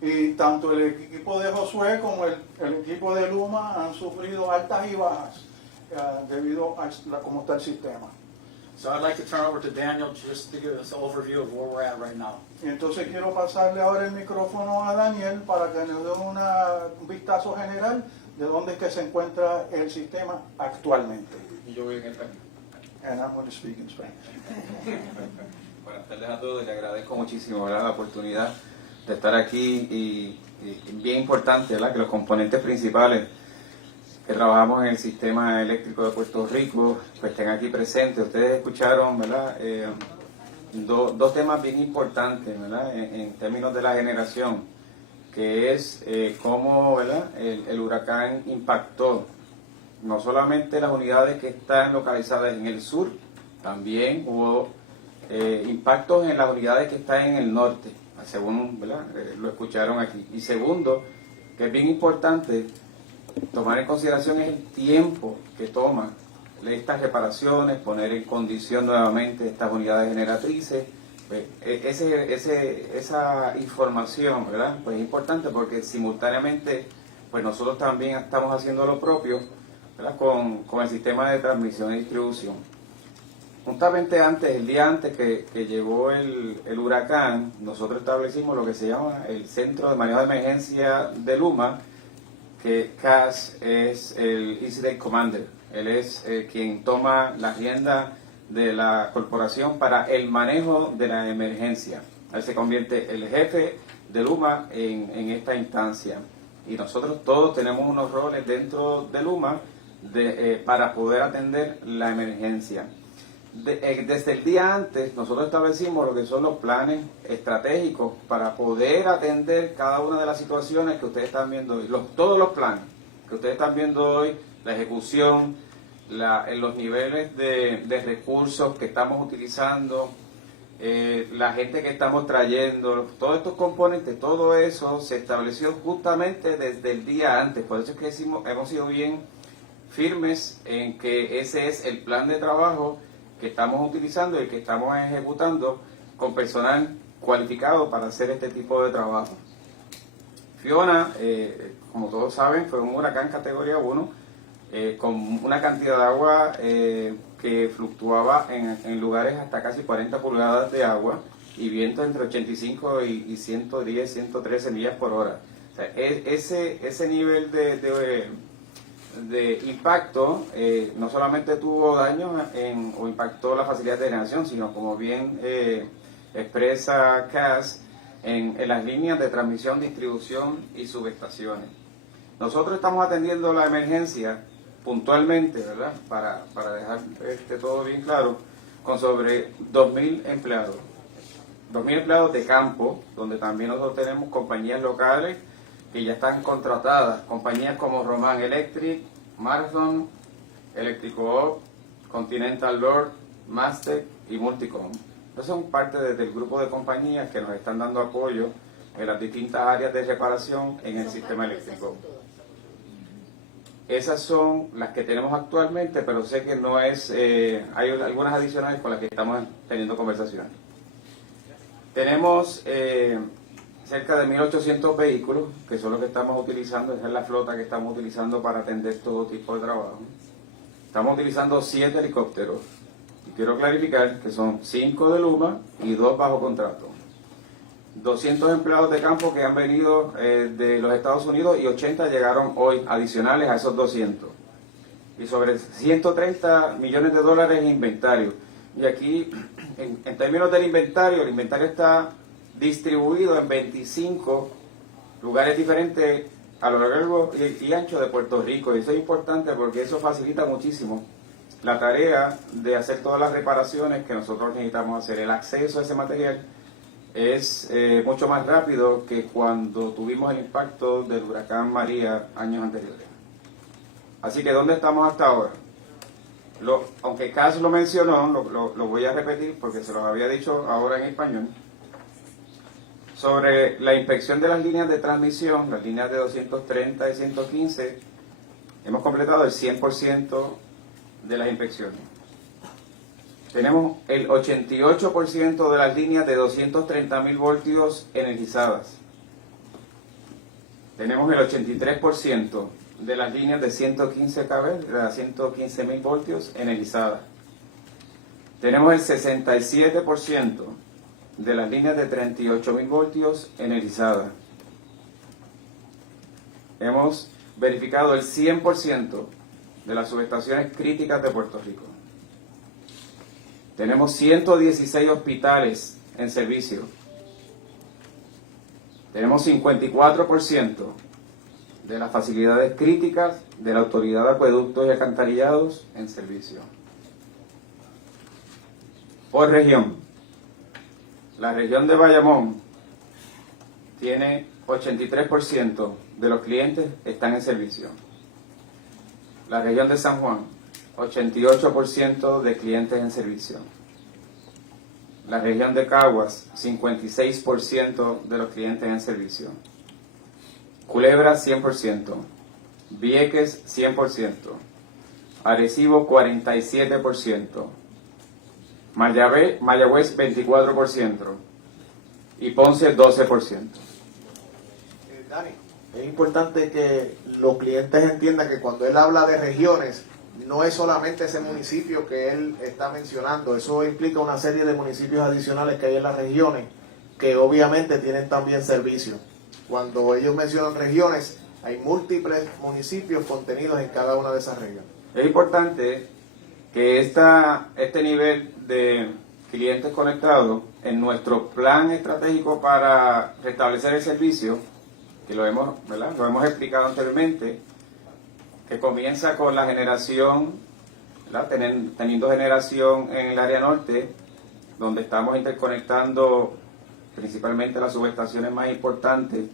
Y tanto el equipo de Josué como el equipo de Luma han sufrido altas y bajas debido a cómo está el sistema. So I'd like to turn over to Daniel just to give us an overview of where we're at right now. Y entonces quiero pasarle ahora el micrófono a Daniel para que nos dé un vistazo general de dónde es que se encuentra el sistema actualmente. Y yo voy en español. And I'm going to speak in Spanish. Buenas tardes a todos, le agradezco muchísimo, ¿verdad?, la oportunidad de estar aquí y bien importante, ¿verdad?, que los componentes principales que trabajamos en el sistema eléctrico de Puerto Rico pues estén aquí presentes. Ustedes escucharon, ¿verdad?, dos temas bien importantes, ¿verdad?, en términos de la generación, que es cómo, ¿verdad?, el huracán impactó no solamente las unidades que están localizadas en el sur, también hubo impactos en las unidades que están en el norte, según, ¿verdad?, lo escucharon aquí. Y segundo, que es bien importante tomar en consideración es el tiempo que toma estas reparaciones, poner en condición nuevamente estas unidades generatrices. Pues, esa información, ¿verdad?, pues es importante porque simultáneamente pues nosotros también estamos haciendo lo propio, ¿verdad?, con el sistema de transmisión y distribución. Justamente el día antes que llegó el huracán, nosotros establecimos lo que se llama el Centro de Manejo de Emergencia de Luma, que Cass es el Incident Commander. Él es quien toma la rienda de la corporación para el manejo de la emergencia. Él se convierte el jefe de Luma en esta instancia. Y nosotros todos tenemos unos roles dentro de Luma para poder atender la emergencia. Desde el día antes nosotros establecimos lo que son los planes estratégicos para poder atender cada una de las situaciones que ustedes están viendo hoy. Todos los planes que ustedes están viendo hoy, la ejecución, los niveles de recursos que estamos utilizando, la gente que estamos trayendo, todos estos componentes, todo eso se estableció justamente desde el día antes. Por eso es que hemos sido bien firmes en que ese es el plan de trabajo que estamos utilizando y que estamos ejecutando con personal cualificado para hacer este tipo de trabajo. Fiona, como todos saben, fue un huracán categoría 1 con una cantidad de agua que fluctuaba en lugares hasta casi 40 pulgadas de agua y viento entre 85 y 110, 113 millas por hora. O sea, ese nivel de impacto no solamente tuvo daños o impactó la facilidad de generación, sino como bien expresa Cass, en las líneas de transmisión, distribución y subestaciones. Nosotros estamos atendiendo la emergencia puntualmente, ¿verdad?, para dejar todo bien claro, con sobre 2.000 empleados. 2.000 empleados de campo, donde también nosotros tenemos compañías locales que ya están contratadas, compañías como Roman Electric, Marathon, Electrico, Continental Lord, Mastec y Multicom. Estos son parte del grupo de compañías que nos están dando apoyo en las distintas áreas de reparación en el sistema eléctrico. Esas son las que tenemos actualmente, pero sé que no es, hay algunas adicionales con las que estamos teniendo conversaciones. Tenemos cerca de 1.800 vehículos, que son los que estamos utilizando, esa es la flota que estamos utilizando para atender todo tipo de trabajo. Estamos utilizando 7 helicópteros, y quiero clarificar que son 5 de Luma y 2 bajo contrato. 200 empleados de campo que han venido de los Estados Unidos y 80 llegaron hoy adicionales a esos 200. Y sobre 130 millones de dólares en inventario. Y aquí, en términos del inventario, el inventario está distribuido en 25 lugares diferentes a lo largo y ancho de Puerto Rico. Y eso es importante porque eso facilita muchísimo la tarea de hacer todas las reparaciones que nosotros necesitamos hacer, el acceso a ese material es mucho más rápido que cuando tuvimos el impacto del huracán María años anteriores. Así que, ¿dónde estamos hasta ahora? Aunque Cass lo mencionó, lo voy a repetir porque se los había dicho ahora en español, sobre la inspección de las líneas de transmisión, las líneas de 230 y 115, hemos completado el 100% de las inspecciones. Tenemos el 88% de las líneas de 230.000 voltios energizadas. Tenemos el 83% de las líneas de 115 kV, de las 115.000 voltios energizadas. Tenemos el 67% de las líneas de 38.000 voltios energizadas. Hemos verificado el 100% de las subestaciones críticas de Puerto Rico. Tenemos 116 hospitales en servicio. Tenemos 54% de las facilidades críticas de la Autoridad de Acueductos y Alcantarillados en servicio. Por región, la región de Bayamón tiene 83% de los clientes están en servicio. La región de San Juan, 88% de clientes en servicio. La región de Caguas, 56% de los clientes en servicio. Culebra, 100%. Vieques, 100%. Arecibo, 47%. Mayagüez, 24%. Y Ponce, 12%. Dani, es importante que los clientes entiendan que cuando él habla de regiones, no es solamente ese municipio que él está mencionando, eso implica una serie de municipios adicionales que hay en las regiones, que obviamente tienen también servicios. Cuando ellos mencionan regiones, hay múltiples municipios contenidos en cada una de esas regiones. Es importante que este nivel de clientes conectados en nuestro plan estratégico para restablecer el servicio, que lo hemos explicado anteriormente, que comienza con la generación, teniendo generación en el área norte, donde estamos interconectando principalmente las subestaciones más importantes,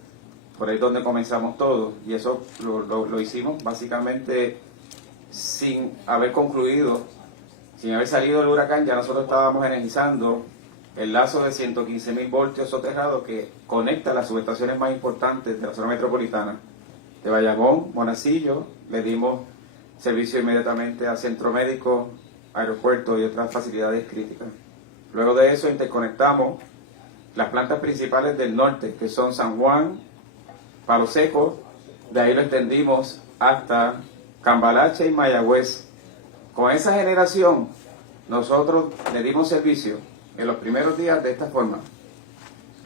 por ahí es donde comenzamos todo, y eso lo hicimos básicamente sin haber concluido, sin haber salido del huracán. Ya nosotros estábamos energizando el lazo de 115.000 voltios soterrados que conecta las subestaciones más importantes de la zona metropolitana de Bayamón, Monacillo. Le dimos servicio inmediatamente al centro médico, aeropuerto y otras facilidades críticas. Luego de eso interconectamos las plantas principales del norte, que son San Juan, Palo Seco, de ahí lo extendimos hasta Cambalache y Mayagüez. Con esa generación nosotros le dimos servicio en los primeros días de esta forma.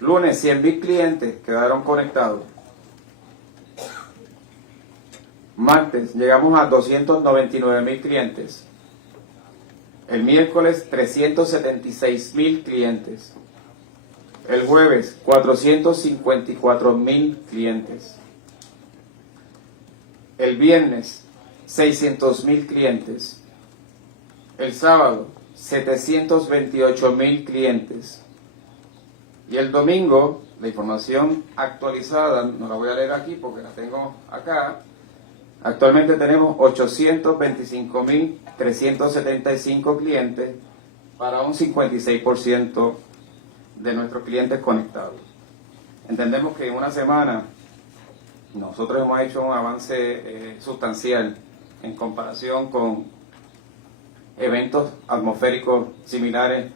Lunes 100.000 clientes quedaron conectados. Martes llegamos a 299.000 clientes. El miércoles 376.000 clientes. El jueves 454.000 clientes. El viernes 600.000 clientes. El sábado 728.000 clientes. Y el domingo, la información actualizada, no la voy a leer aquí porque la tengo acá. Actualmente tenemos 825.375 clientes para un 56% de nuestros clientes conectados. Entendemos que en una semana nosotros hemos hecho un avance sustancial en comparación con eventos atmosféricos similares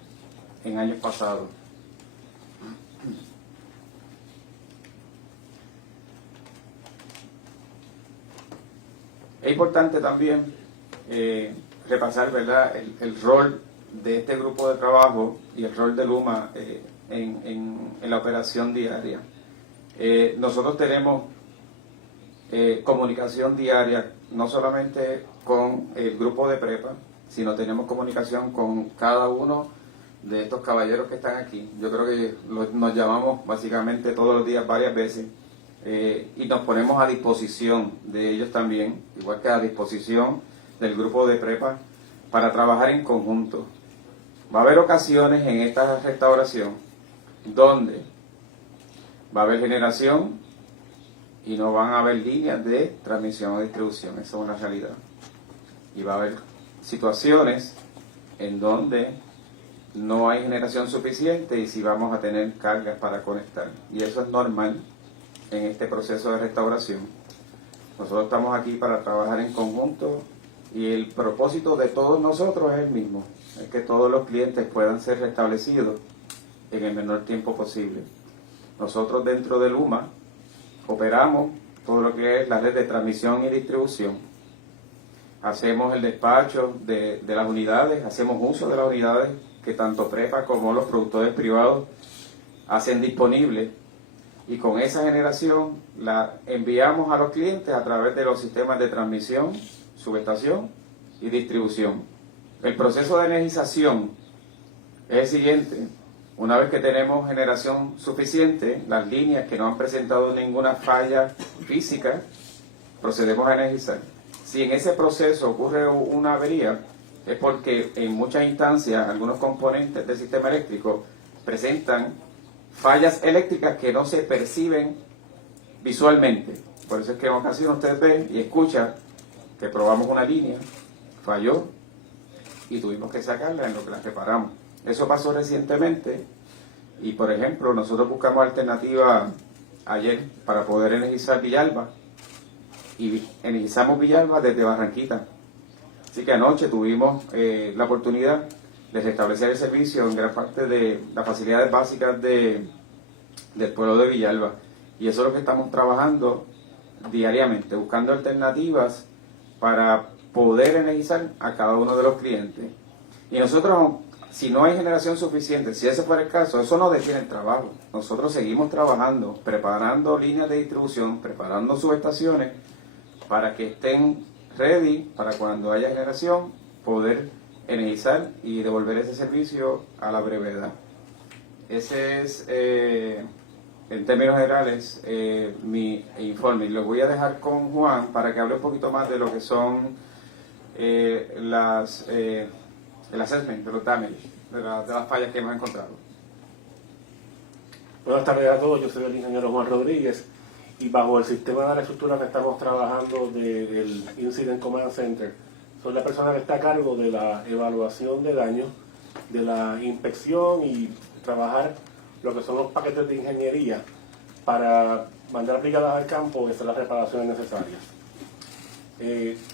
en años pasados. Es importante también repasar, ¿verdad?, el rol de este grupo de trabajo y el rol de Luma en la operación diaria. Nosotros tenemos comunicación diaria, no solamente con el grupo de prepa, sino tenemos comunicación con cada uno de estos caballeros que están aquí. Yo creo que nos llamamos básicamente todos los días varias veces. Y nos ponemos a disposición de ellos también, igual que a disposición del grupo de prepa, para trabajar en conjunto. Va a haber ocasiones en esta restauración donde va a haber generación y no van a haber líneas de transmisión o distribución. Esa es una realidad. Y va a haber situaciones en donde no hay generación suficiente y sí vamos a tener cargas para conectar. Y eso es normal en este proceso de restauración. Nosotros estamos aquí para trabajar en conjunto y el propósito de todos nosotros es el mismo, es que todos los clientes puedan ser restablecidos en el menor tiempo posible. Nosotros dentro de Luma operamos todo lo que es la red de transmisión y distribución. Hacemos el despacho de las unidades, hacemos uso de las unidades que tanto PREPA como los productores privados hacen disponibles, y con esa generación la enviamos a los clientes a través de los sistemas de transmisión, subestación y distribución. El proceso de energización es el siguiente: una vez que tenemos generación suficiente, las líneas que no han presentado ninguna falla física, procedemos a energizar. Si en ese proceso ocurre una avería, es porque en muchas instancias algunos componentes del sistema eléctrico presentan fallas eléctricas que no se perciben visualmente. Por eso es que en ocasiones usted ve y escucha que probamos una línea, falló y tuvimos que sacarla en lo que la reparamos. Eso pasó recientemente y, por ejemplo, nosotros buscamos alternativa ayer para poder energizar Villalba y energizamos Villalba desde Barranquita. Así que anoche tuvimos la oportunidad de restablecer el servicio en gran parte de las facilidades básicas del pueblo de Villalba. Y eso es lo que estamos trabajando diariamente, buscando alternativas para poder energizar a cada uno de los clientes. Y nosotros, si no hay generación suficiente, si ese fuera el caso, eso no detiene el trabajo. Nosotros seguimos trabajando, preparando líneas de distribución, preparando subestaciones para que estén ready para cuando haya generación poder energizar y devolver ese servicio a la brevedad. Ese es, en términos generales, mi informe. Y lo voy a dejar con Juan para que hable un poquito más de lo que son el assessment de los damage, de las fallas que hemos encontrado. Buenas tardes a todos, yo soy el ingeniero Juan Rodríguez y bajo el sistema de la estructura que estamos trabajando del Incident Command Center, soy la persona que está a cargo de la evaluación de daños, de la inspección y trabajar lo que son los paquetes de ingeniería para mandar brigadas al campo y hacer las reparaciones necesarias.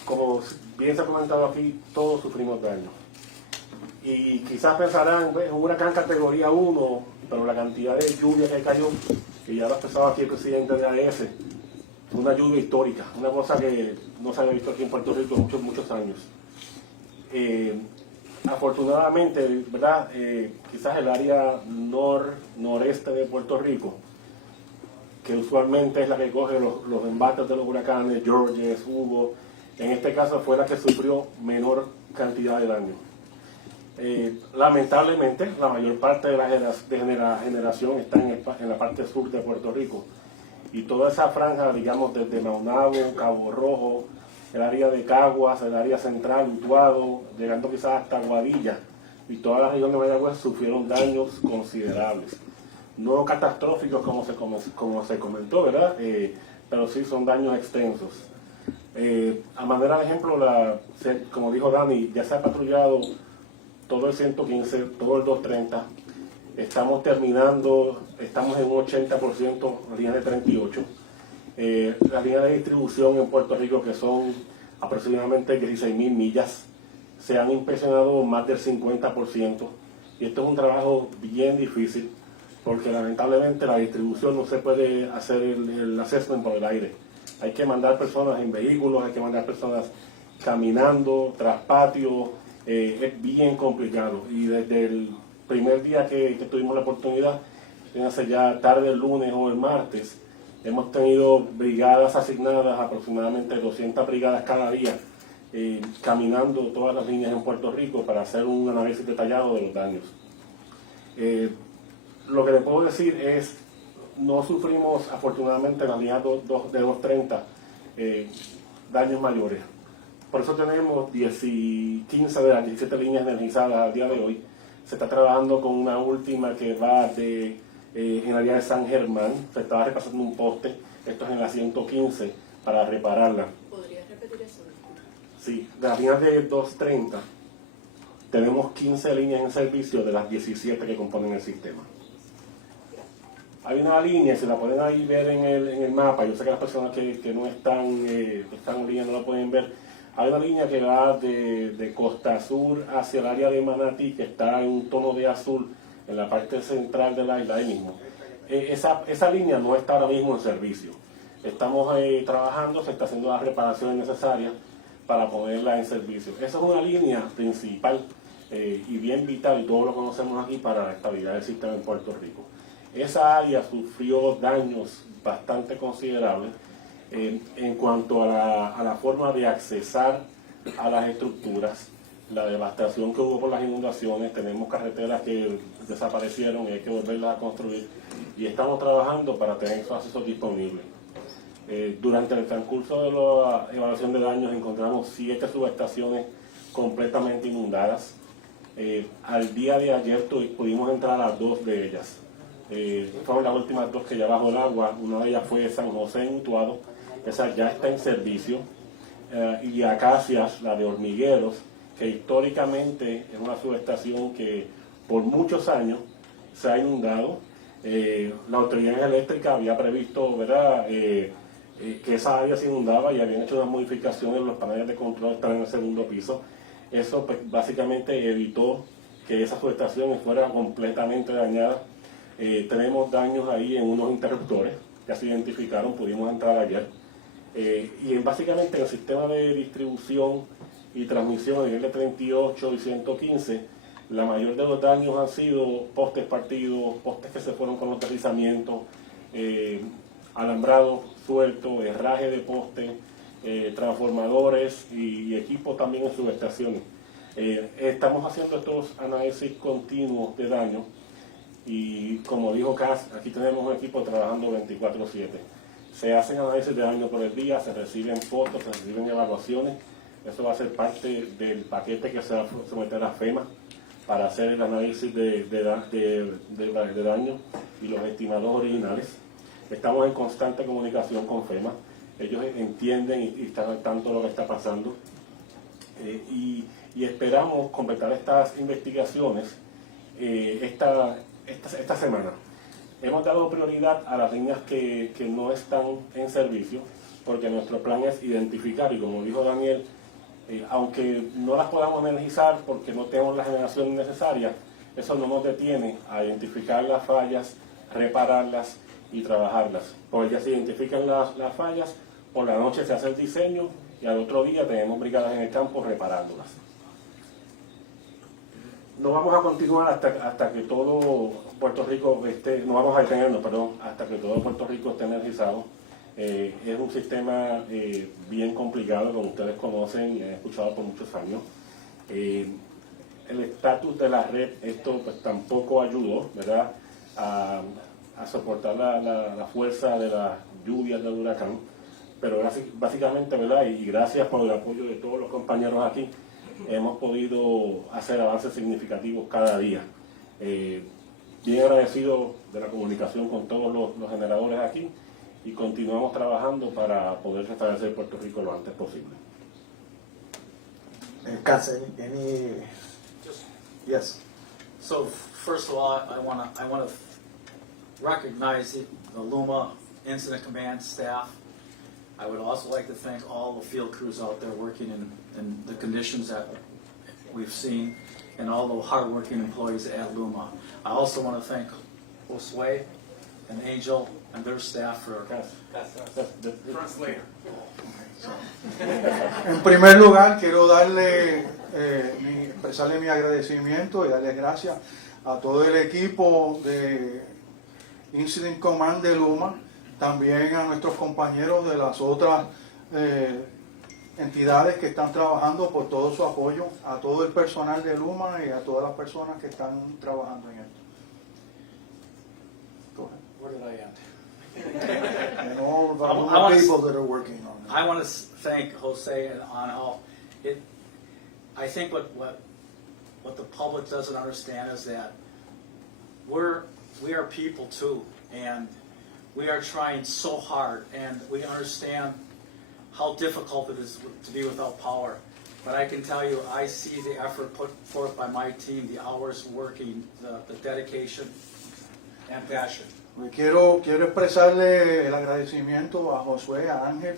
Como bien se ha comentado aquí, todos sufrimos daños. Y quizás pensarán, es un huracán categoría 1, pero la cantidad de lluvia que cayó, que ya lo ha expresado aquí el presidente de AES, fue una lluvia histórica, una cosa que no se había visto aquí en Puerto Rico en muchos años. Afortunadamente, ¿verdad? Quizás el área noreste de Puerto Rico, que usualmente es la que coge los embates de los huracanes, Georges, Hugo, en este caso fue la que sufrió menor cantidad de daño. Lamentablemente, la mayor parte de la generación está en la parte sur de Puerto Rico, y toda esa franja, digamos, desde Maunabo, Cabo Rojo, el área de Caguas, el área central, Utuado, llegando quizás hasta Guadilla, y toda la región de Mayagüez sufrieron daños considerables. No catastróficos como se comentó, ¿verdad? Pero sí son daños extensos. A manera de ejemplo, como dijo Dani, ya se ha patrullado todo el 115, todo el 230. Estamos terminando, estamos en un 80% líneas de 38. Las líneas de distribución en Puerto Rico, que son aproximadamente 16.000 millas, se han inspeccionado más del 50%. Y esto es un trabajo bien difícil, porque lamentablemente la distribución no se puede hacer el assessment por el aire. Hay que mandar personas en vehículos, hay que mandar personas caminando, tras patio. Es bien complicado, y desde el primer día que tuvimos la oportunidad, hace ya tarde el lunes o el martes, hemos tenido brigadas asignadas, aproximadamente 200 brigadas cada día, caminando todas las líneas en Puerto Rico para hacer un análisis detallado de los daños. Lo que le puedo decir es, no sufrimos afortunadamente en la línea de 230 daños mayores. Por eso tenemos 15 de las 17 líneas energizadas al día de hoy. Se está trabajando con una última que va de En el área de San Germán se estaba repasando un poste, esto es en la 115, para repararla. ¿Podrías repetir eso? Sí, de las líneas de 230 tenemos 15 líneas en servicio de las 17 que componen el sistema. Hay una línea, si la pueden ahí ver en el mapa, yo sé que las personas que no están en línea no la pueden ver. Hay una línea que va de Costa Sur hacia el área de Manatí, que está en un tono de azul en la parte central de la isla ahí mismo. Esa línea no está ahora mismo en servicio. Estamos trabajando, se está haciendo las reparaciones necesarias para ponerla en servicio. Esa es una línea principal y bien vital, y todos lo conocemos aquí, para la estabilidad del sistema en Puerto Rico. Esa área sufrió daños bastante considerables en cuanto a la forma de accesar a las estructuras, la devastación que hubo por las inundaciones. Tenemos carreteras que desaparecieron y hay que volverlas a construir, y estamos trabajando para tener esos accesos disponibles. Durante el transcurso de la evaluación de daños encontramos 7 subestaciones completamente inundadas. Al día de ayer pudimos entrar a 2 de ellas. Fueron las últimas 2 que ya bajo el agua. Una de ellas fue San José en Utuado, esa ya está en servicio, y Acacias, la de Hormigueros, que históricamente es una subestación que por muchos años se ha inundado. La autoridad eléctrica había previsto, ¿verdad?, que esa área se inundaba, y habían hecho unas modificaciones. Los paneles de control están en el segundo piso. Eso pues, básicamente evitó que esa subestación fuera completamente dañada. Tenemos daños ahí en unos interruptores que se identificaron, pudimos entrar ayer. Y básicamente en el sistema de distribución y transmisión a nivel de 38 y 115, la mayor de los daños han sido postes partidos, postes que se fueron con los deslizamientos, alambrado suelto, herraje de postes, transformadores y equipos también en subestaciones. Estamos haciendo estos análisis continuos de daño, y como dijo Cass, aquí tenemos un equipo trabajando 24/7. Se hacen análisis de daño por el día, se reciben fotos, se reciben evaluaciones. Eso va a ser parte del paquete que se va a someter a FEMA para hacer el análisis de daño y los estimados originales. Estamos en constante comunicación con FEMA. Ellos entienden y están al tanto de lo que está pasando. Y esperamos completar estas investigaciones esta semana. Hemos dado prioridad a las líneas que no están en servicio, porque nuestro plan es identificar, y como dijo Daniel, aunque no las podamos energizar porque no tenemos la generación necesaria, eso no nos detiene a identificar las fallas, repararlas y trabajarlas. Pues ya se identifican las fallas, por la noche se hace el diseño, y al otro día tenemos brigadas en el campo reparándolas. No vamos a continuar hasta que todo Puerto Rico no vamos a detenernos, perdón, hasta que todo Puerto Rico esté energizado. Es un sistema bien complicado, como ustedes conocen y han escuchado por muchos años. El estatus de la red, esto pues tampoco ayudó, ¿verdad?, a soportar la fuerza de las lluvias del huracán, pero básicamente, ¿verdad?, y gracias por el apoyo de todos los compañeros aquí, hemos podido hacer avances significativos cada día. Bien agradecido de la comunicación con todos los generadores aquí, y continuamos trabajando para poder restablecer Puerto Rico lo antes posible. Yes. So first of all, I want to recognize the LUMA Incident Command staff. I would also like to thank all the field crews out there working in the conditions that we've seen, and all the hardworking employees at LUMA. I also want to thank Josue and Angel and their staff for translator. En primer lugar, quiero expresarle mi agradecimiento y darle gracias a todo el equipo de Incident Command de LUMA, también a nuestros compañeros de las otras entidades que están trabajando, por todo su apoyo, a todo el personal de LUMA y a todas las personas que están trabajando en esto. Where did I end? And all the LUMA people that are working on it. I want to thank Jose and on all. I think what the public doesn't understand is that we're we are people too, and we are trying so hard, and we understand how difficult it is to be without power. But I can tell you, I see the effort put forth by my team, the hours working, the dedication and passion. Quiero expresarle el agradecimiento a Josué, a Ángel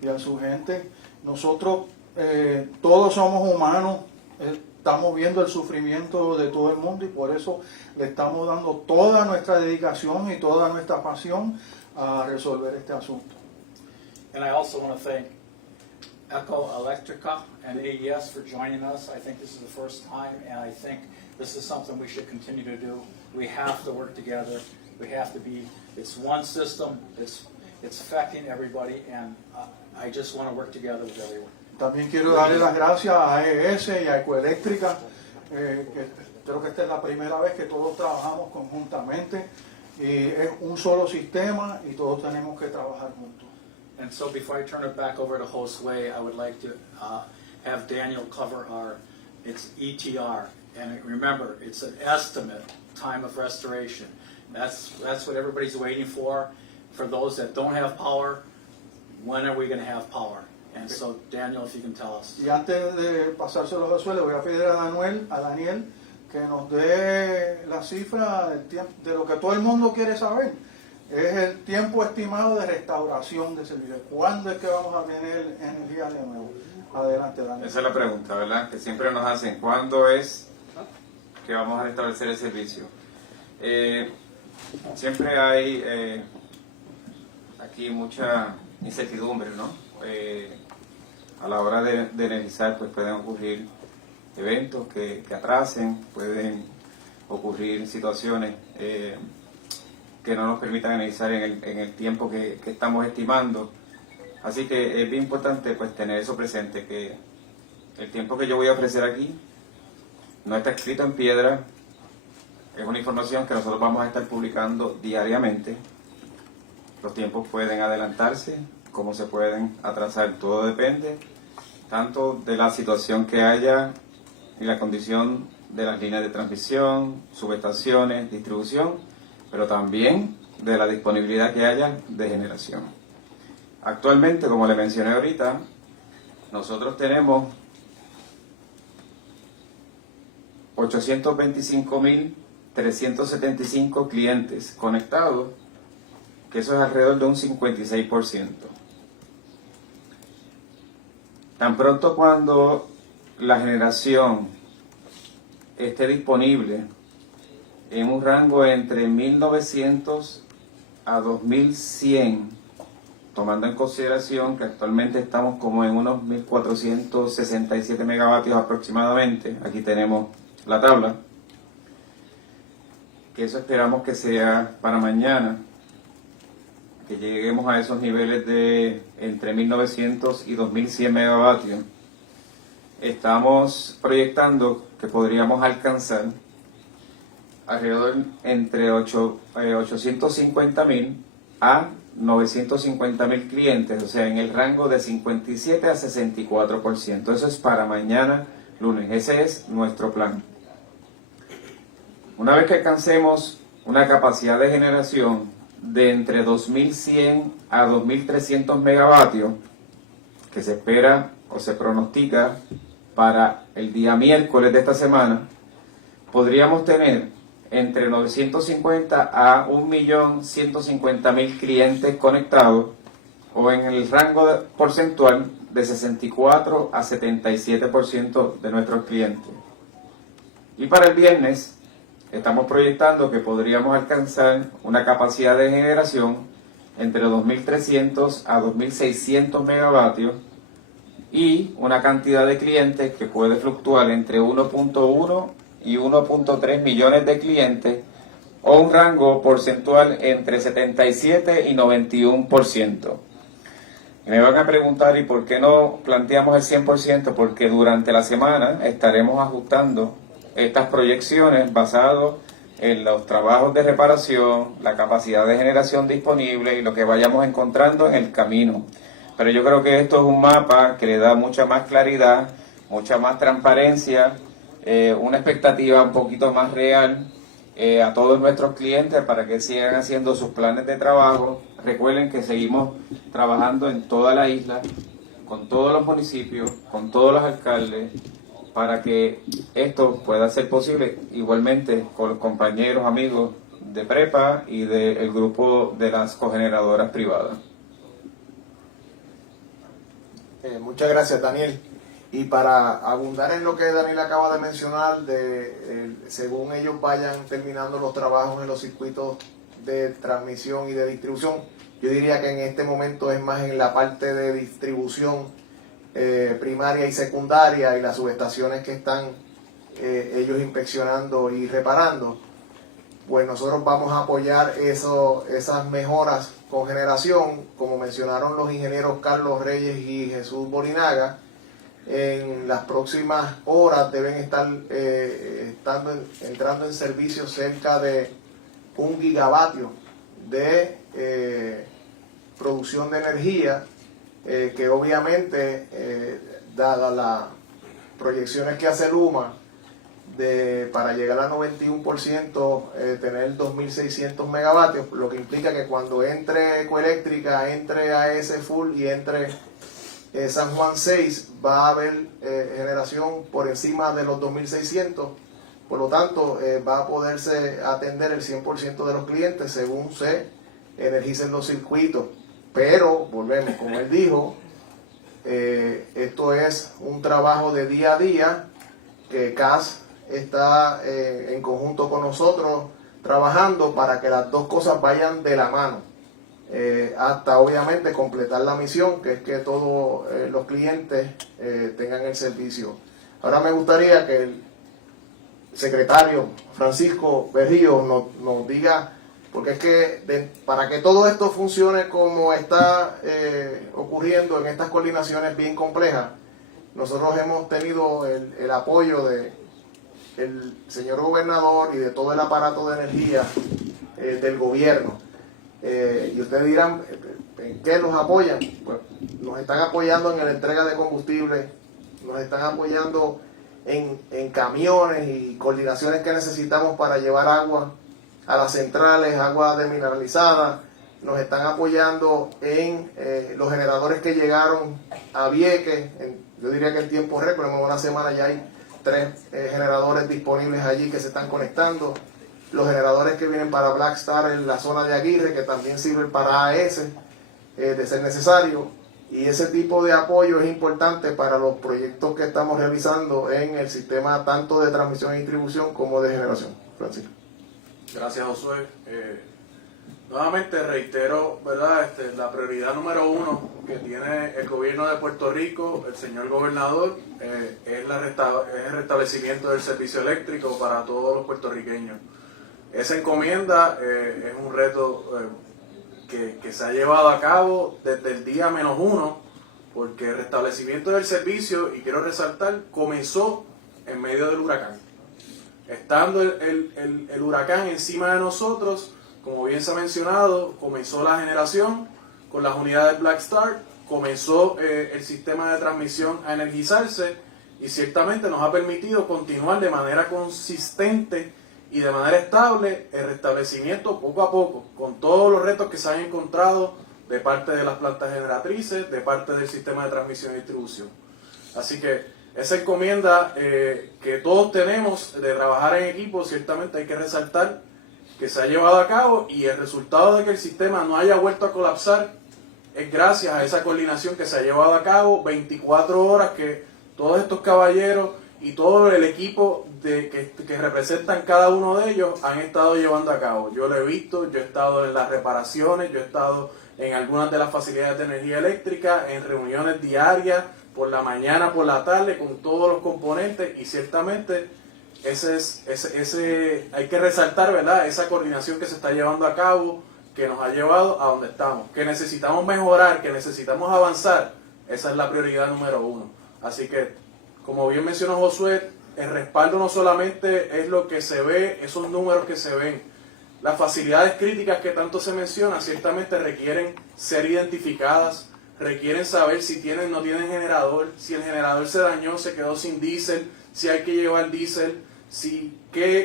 y a su gente. Nosotros todos somos humanos, estamos viendo el sufrimiento de todo el mundo y por eso le estamos dando toda nuestra dedicación y toda nuestra pasión a resolver este asunto. And I also want to thank Eco Electrica and AES for joining us. I think this is the first time, and I think this is something we should continue to do. We have to work together. We have to be, it's one system, it's affecting everybody, and I just want to work together with everyone. También quiero darle las gracias a AES y a Ecoeléctrica, que creo que esta es la primera vez que todos trabajamos conjuntamente, y es un solo sistema y todos tenemos que trabajar juntos. And so before I turn it back over to Josue, I would like to have Daniel cover it's ETR. And remember, it's an estimate, time of restoration. That's what everybody's waiting for. For those that don't have power, when are we going to have power? And so, Daniel, if you can tell us. Y antes de pasárselo a Josué, le voy a pedir a Daniel que nos dé la cifra del tiempo, de lo que todo el mundo quiere saber. Es el tiempo estimado de restauración de servicio. ¿Cuándo es que vamos a tener energía de nuevo? Adelante, Daniel. Esa es la pregunta, ¿verdad? Que siempre nos hacen. ¿Cuándo es que vamos a restablecer el servicio? Siempre hay aquí mucha incertidumbre, ¿no? A la hora de energizar, pues pueden ocurrir eventos que atrasen, pueden ocurrir situaciones que no nos permitan energizar en el tiempo que estamos estimando. Así que es bien importante pues tener eso presente, que el tiempo que yo voy a ofrecer aquí no está escrito en piedra, es una información que nosotros vamos a estar publicando diariamente. Los tiempos pueden adelantarse, como se pueden atrasar, todo depende tanto de la situación que haya y la condición de las líneas de transmisión, subestaciones, distribución, pero también de la disponibilidad que haya de generación. Actualmente, como le mencioné ahorita, nosotros tenemos 825.375 clientes conectados, que eso es alrededor de un 56%. Tan pronto cuando la generación esté disponible en un rango entre 1.900 a 2.100, tomando en consideración que actualmente estamos como en unos 1.467 megavatios aproximadamente, aquí tenemos la tabla, que eso esperamos que sea para mañana, que lleguemos a esos niveles de entre 1.900 y 2.100 megavatios. Estamos proyectando que podríamos alcanzar alrededor entre 850.000 a 950.000 clientes, o sea, en el rango de 57 a 64%. Eso es para mañana lunes, ese es nuestro plan. Una vez que alcancemos una capacidad de generación de entre 2.100 a 2.300 megavatios, que se espera o se pronostica para el día miércoles de esta semana, podríamos tener entre 950 a 1.150.000 clientes conectados, o en el rango porcentual de 64 a 77% de nuestros clientes. Y para el viernes estamos proyectando que podríamos alcanzar una capacidad de generación entre 2.300 a 2.600 megavatios y una cantidad de clientes que puede fluctuar entre 1.1 y 1.3 millones de clientes, o un rango porcentual entre 77 y 91%. Y me van a preguntar, ¿y por qué no planteamos el 100%? Porque durante la semana estaremos ajustando estas proyecciones basadas en los trabajos de reparación, la capacidad de generación disponible y lo que vayamos encontrando en el camino. Pero yo creo que esto es un mapa que le da mucha más claridad, mucha más transparencia, una expectativa un poquito más real a todos nuestros clientes para que sigan haciendo sus planes de trabajo. Recuerden que seguimos trabajando en toda la isla, con todos los municipios, con todos los alcaldes, para que esto pueda ser posible, igualmente con los compañeros, amigos de Prepa y del grupo de las cogeneradoras privadas. Muchas gracias, Daniel. Y para abundar en lo que Daniel acaba de mencionar, según ellos vayan terminando los trabajos en los circuitos de transmisión y de distribución, yo diría que en este momento es más en la parte de distribución primaria y secundaria y las subestaciones que están ellos inspeccionando y reparando. Pues nosotros vamos a apoyar esas mejoras con generación, como mencionaron los ingenieros Carlos Reyes y Jesús Bolinaga. En las próximas horas deben estar entrando en servicio cerca de 1 gigavatio de producción de energía, que obviamente, dadas las proyecciones que hace Luma, para llegar al 91%, tener 2.600 megavatios, lo que implica que cuando entre Ecoeléctrica, entre AES Full y entre San Juan 6, va a haber generación por encima de los 2.600, por lo tanto va a poderse atender el 100% de los clientes según se energicen los circuitos. Pero, volvemos, como él dijo, esto es un trabajo de día a día, que CAS está en conjunto con nosotros trabajando para que las dos cosas vayan de la mano, hasta obviamente completar la misión, que es que todos los clientes tengan el servicio. Ahora me gustaría que el secretario Francisco Berrío nos diga, porque es que para que todo esto funcione como está ocurriendo en estas coordinaciones bien complejas, nosotros hemos tenido el apoyo del señor gobernador y de todo el aparato de energía del gobierno. Y ustedes dirán, ¿en qué nos apoyan? Pues nos están apoyando en la entrega de combustible, nos están apoyando en camiones y coordinaciones que necesitamos para llevar agua a las centrales, agua demineralizada, nos están apoyando en los generadores que llegaron a Vieques, yo diría que en tiempo récord, en una semana ya hay 3 generadores disponibles allí que se están conectando, los generadores que vienen para Black Star en la zona de Aguirre, que también sirven para AES, de ser necesario, y ese tipo de apoyo es importante para los proyectos que estamos realizando en el sistema tanto de transmisión y distribución como de generación. Francisco. Gracias, Josué. Nuevamente reitero, ¿verdad? La prioridad número 1 que tiene el gobierno de Puerto Rico, el señor gobernador, es el restablecimiento del servicio eléctrico para todos los puertorriqueños. Esa encomienda es un reto que se ha llevado a cabo desde el día -1, porque el restablecimiento del servicio, y quiero resaltar, comenzó en medio del huracán. Estando el huracán encima de nosotros, como bien se ha mencionado, comenzó la generación con las unidades Black Star, comenzó el sistema de transmisión a energizarse y ciertamente nos ha permitido continuar de manera consistente y de manera estable el restablecimiento poco a poco, con todos los retos que se han encontrado de parte de las plantas generatrices, de parte del sistema de transmisión y distribución. Así que esa encomienda que todos tenemos de trabajar en equipo, ciertamente hay que resaltar que se ha llevado a cabo, y el resultado de que el sistema no haya vuelto a colapsar es gracias a esa coordinación que se ha llevado a cabo, 24 horas que todos estos caballeros y todo el equipo que representan cada uno de ellos han estado llevando a cabo. Yo lo he visto, yo he estado en las reparaciones, yo he estado en algunas de las facilidades de energía eléctrica, en reuniones diarias, por la mañana, por la tarde, con todos los componentes, y ciertamente hay que resaltar, ¿verdad?, esa coordinación que se está llevando a cabo, que nos ha llevado a donde estamos, que necesitamos mejorar, que necesitamos avanzar. Esa es la prioridad número 1. Así que, como bien mencionó Josué, el respaldo no solamente es lo que se ve, esos números que se ven. Las facilidades críticas que tanto se menciona ciertamente requieren ser identificadas, requieren saber si tienen o no tienen generador, si el generador se dañó, se quedó sin diésel, si hay que llevar diésel,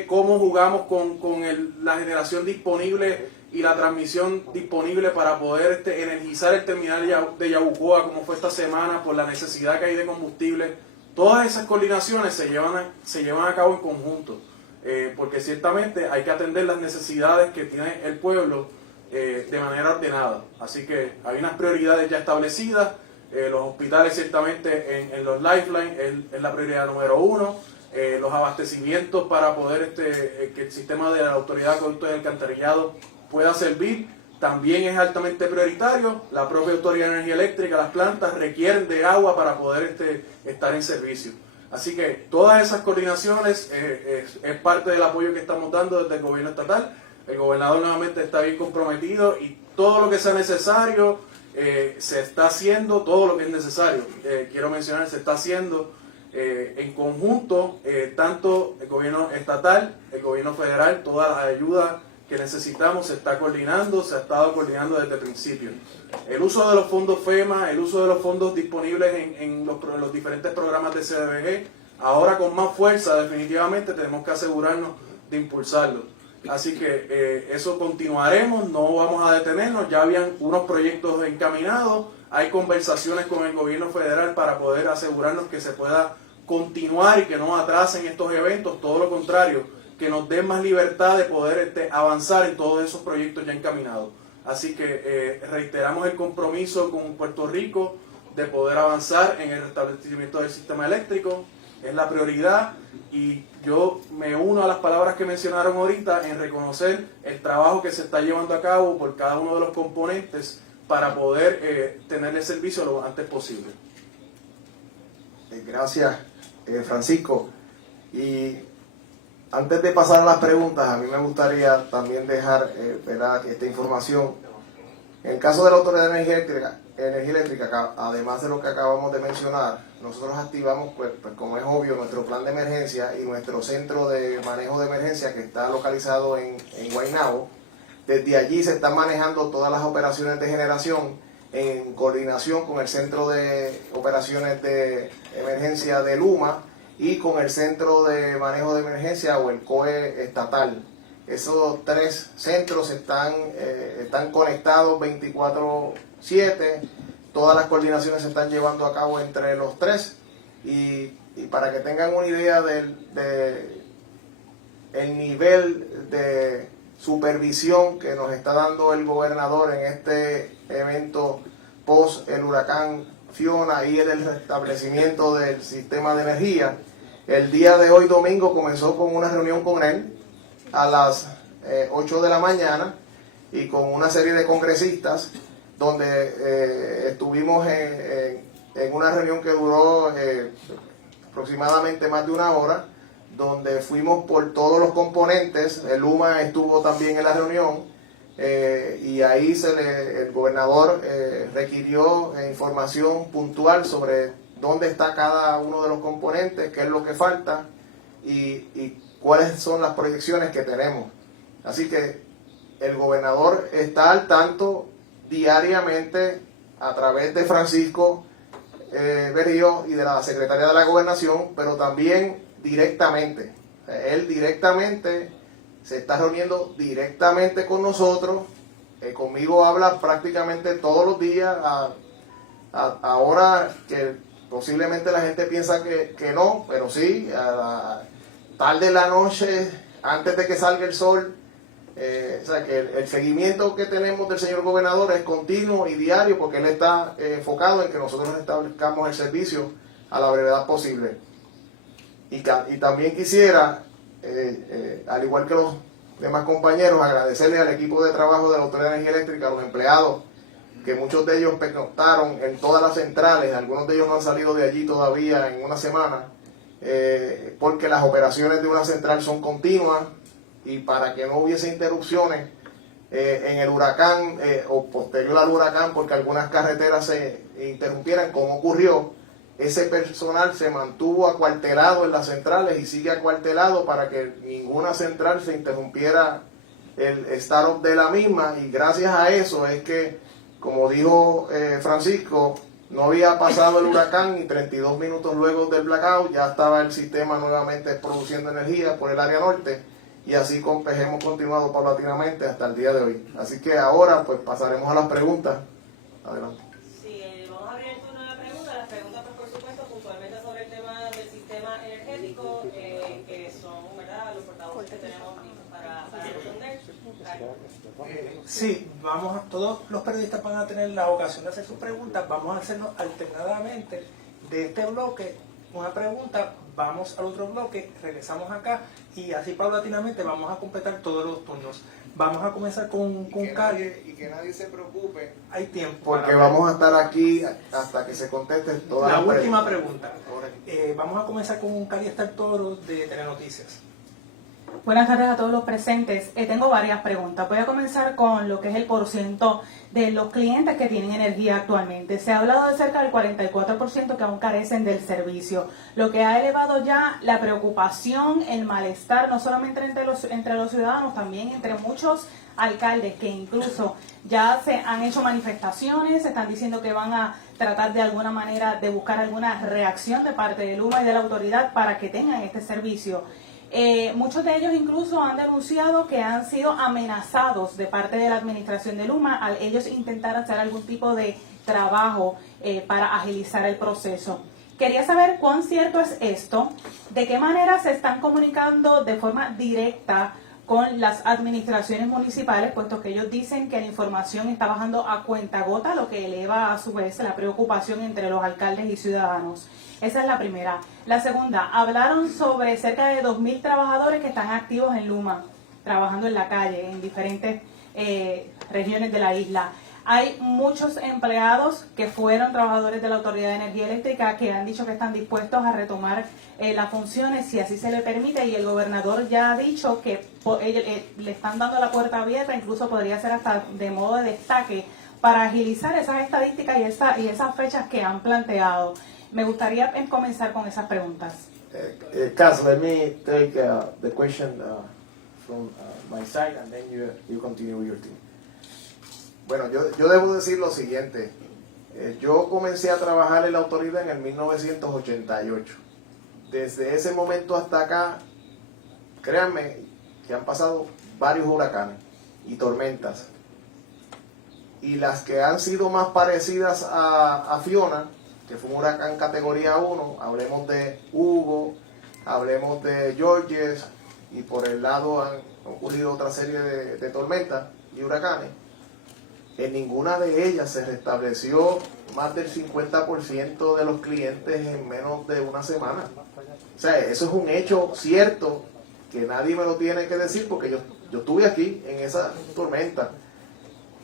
cómo jugamos con la generación disponible y la transmisión disponible para poder energizar el terminal de Yabucoa, como fue esta semana, por la necesidad que hay de combustible. Todas esas coordinaciones se llevan a cabo en conjunto, porque ciertamente hay que atender las necesidades que tiene el pueblo de manera ordenada. Así que hay unas prioridades ya establecidas. Los hospitales ciertamente en los lifelines es la prioridad número 1. Los abastecimientos para poder que el sistema de la Autoridad de Acueductos y Alcantarillado pueda servir también es altamente prioritario. La propia Autoridad de Energía Eléctrica, las plantas requieren de agua para poder estar en servicio. Así que todas esas coordinaciones es parte del apoyo que estamos dando desde el gobierno estatal. El gobernador nuevamente está bien comprometido y todo lo que sea necesario se está haciendo, todo lo que es necesario. Quiero mencionar, se está haciendo en conjunto, tanto el gobierno estatal, el gobierno federal, toda la ayuda que necesitamos se está coordinando, se ha estado coordinando desde el principio. El uso de los fondos FEMA, el uso de los fondos disponibles en los diferentes programas de CDBG, ahora con más fuerza definitivamente tenemos que asegurarnos de impulsarlo. Así que eso continuaremos, no vamos a detenernos, ya habían unos proyectos encaminados, hay conversaciones con el gobierno federal para poder asegurarnos que se pueda continuar y que no atrasen estos eventos, todo lo contrario, que nos den más libertad de poder avanzar en todos esos proyectos ya encaminados. Así que reiteramos el compromiso con Puerto Rico de poder avanzar en el restablecimiento del sistema eléctrico, es la prioridad, y yo me uno a las palabras que mencionaron ahorita en reconocer el trabajo que se está llevando a cabo por cada uno de los componentes para poder tener el servicio lo antes posible. Gracias, Francisco. Y antes de pasar a las preguntas, a mí me gustaría también dejar esta información. En el caso de la Autoridad de Energía Eléctrica, además de lo que acabamos de mencionar, nosotros activamos, pues como es obvio, nuestro plan de emergencia y nuestro centro de manejo de emergencia que está localizado en Guaynabo. Desde allí se están manejando todas las operaciones de generación en coordinación con el Centro de Operaciones de Emergencia de Luma y con el Centro de Manejo de Emergencia o el COE estatal. Esos tres centros están conectados 24/7, todas las coordinaciones se están llevando a cabo entre los tres, y para que tengan una idea el nivel de supervisión que nos está dando el gobernador en este evento post el huracán Fiona y el restablecimiento del sistema de energía. El día de hoy, domingo, comenzó con una reunión con él a las 8 de la mañana y con una serie de congresistas, donde estuvimos en una reunión que duró aproximadamente más de una hora, donde fuimos por todos los componentes. El Luma estuvo también en la reunión, y ahí el gobernador requirió información puntual sobre dónde está cada uno de los componentes, qué es lo que falta y cuáles son las proyecciones que tenemos. Así que el gobernador está al tanto diariamente a través de Francisco Berrío y de la Secretaría de la Gobernación, pero también directamente. Él directamente se está reuniendo directamente con nosotros. Conmigo habla prácticamente todos los días. Ahora que posiblemente la gente piensa que no, pero sí, tarde en la noche, antes de que salga el sol. O sea que el seguimiento que tenemos del señor gobernador es continuo y diario, porque él está enfocado en que nosotros establezcamos el servicio a la brevedad posible. Y también quisiera, al igual que los demás compañeros, agradecerle al equipo de trabajo de la Autoridad de Energía Eléctrica, a los empleados, que muchos de ellos pernoctaron en todas las centrales. Algunos de ellos no han salido de allí todavía en una semana, porque las operaciones de una central son continuas, y para que no hubiese interrupciones en el huracán o posterior al huracán, porque algunas carreteras se interrumpieran, como ocurrió, ese personal se mantuvo acuartelado en las centrales y sigue acuartelado para que ninguna central se interrumpiera el startup de la misma. Y gracias a eso es que, como dijo Francisco, No había pasado el huracán y 32 minutos luego del blackout ya estaba el sistema nuevamente produciendo energía por el área norte, y así hemos continuado paulatinamente hasta el día de hoy. Así que ahora pues pasaremos a las preguntas. Adelante. Sí, vamos a abrir el turno de la pregunta. Las preguntas, pues, por supuesto, puntualmente sobre el tema del sistema energético, que son, ¿verdad?, los portavoces que tenemos listos para responder. Sí, todos los periodistas van a tener la ocasión de hacer sus preguntas. Vamos a hacernos alternadamente de este bloque una pregunta, vamos al otro bloque, regresamos acá y así paulatinamente vamos a completar todos los turnos. Vamos a comenzar con Cali. Y que nadie se preocupe. Hay tiempo. Porque vamos a estar aquí hasta que se conteste todas la las última pregunta. Vamos a comenzar con Cali Estar Toro de Telenoticias. Buenas tardes a todos los presentes. Tengo varias preguntas. Voy a comenzar con lo que es el porciento de los clientes que tienen energía actualmente. Se ha hablado de cerca del 44% que aún carecen del servicio, lo que ha elevado ya la preocupación, el malestar, no solamente entre los ciudadanos, también entre muchos alcaldes que incluso ya se han hecho manifestaciones, están diciendo que van a tratar de alguna manera de buscar alguna reacción de parte de Luma y de la autoridad para que tengan este servicio. Muchos de ellos incluso han denunciado que han sido amenazados de parte de la administración de Luma al ellos intentar hacer algún tipo de trabajo para agilizar el proceso. Quería saber cuán cierto es esto, de qué manera se están comunicando de forma directa con las administraciones municipales, puesto que ellos dicen que la información está bajando a cuentagota, lo que eleva a su vez la preocupación entre los alcaldes y ciudadanos. Esa es la primera. La segunda, hablaron sobre cerca de 2.000 trabajadores que están activos en Luma, trabajando en la calle, en diferentes regiones de la isla. Hay muchos empleados que fueron trabajadores de la Autoridad de Energía Eléctrica que han dicho que están dispuestos a retomar las funciones si así se le permite, y el gobernador ya ha dicho que le están dando la puerta abierta, incluso podría ser hasta de modo de destaque, para agilizar esas estadísticas y esas fechas que han planteado. Me gustaría comenzar con esas preguntas. Kaz, let me take the question from my side and then you continue with your team. Bueno, yo debo decir lo siguiente. Yo comencé a trabajar en la autoridad en el 1988. Desde ese momento hasta acá, créanme que han pasado varios huracanes y tormentas. Y las que han sido más parecidas a Fiona, que fue un huracán categoría 1, hablemos de Hugo, hablemos de Georges, y por el lado han ocurrido otra serie de tormentas y huracanes. En ninguna de ellas se restableció más del 50% de los clientes en menos de una semana. O sea, eso es un hecho cierto que nadie me lo tiene que decir, porque yo estuve aquí en esa tormenta.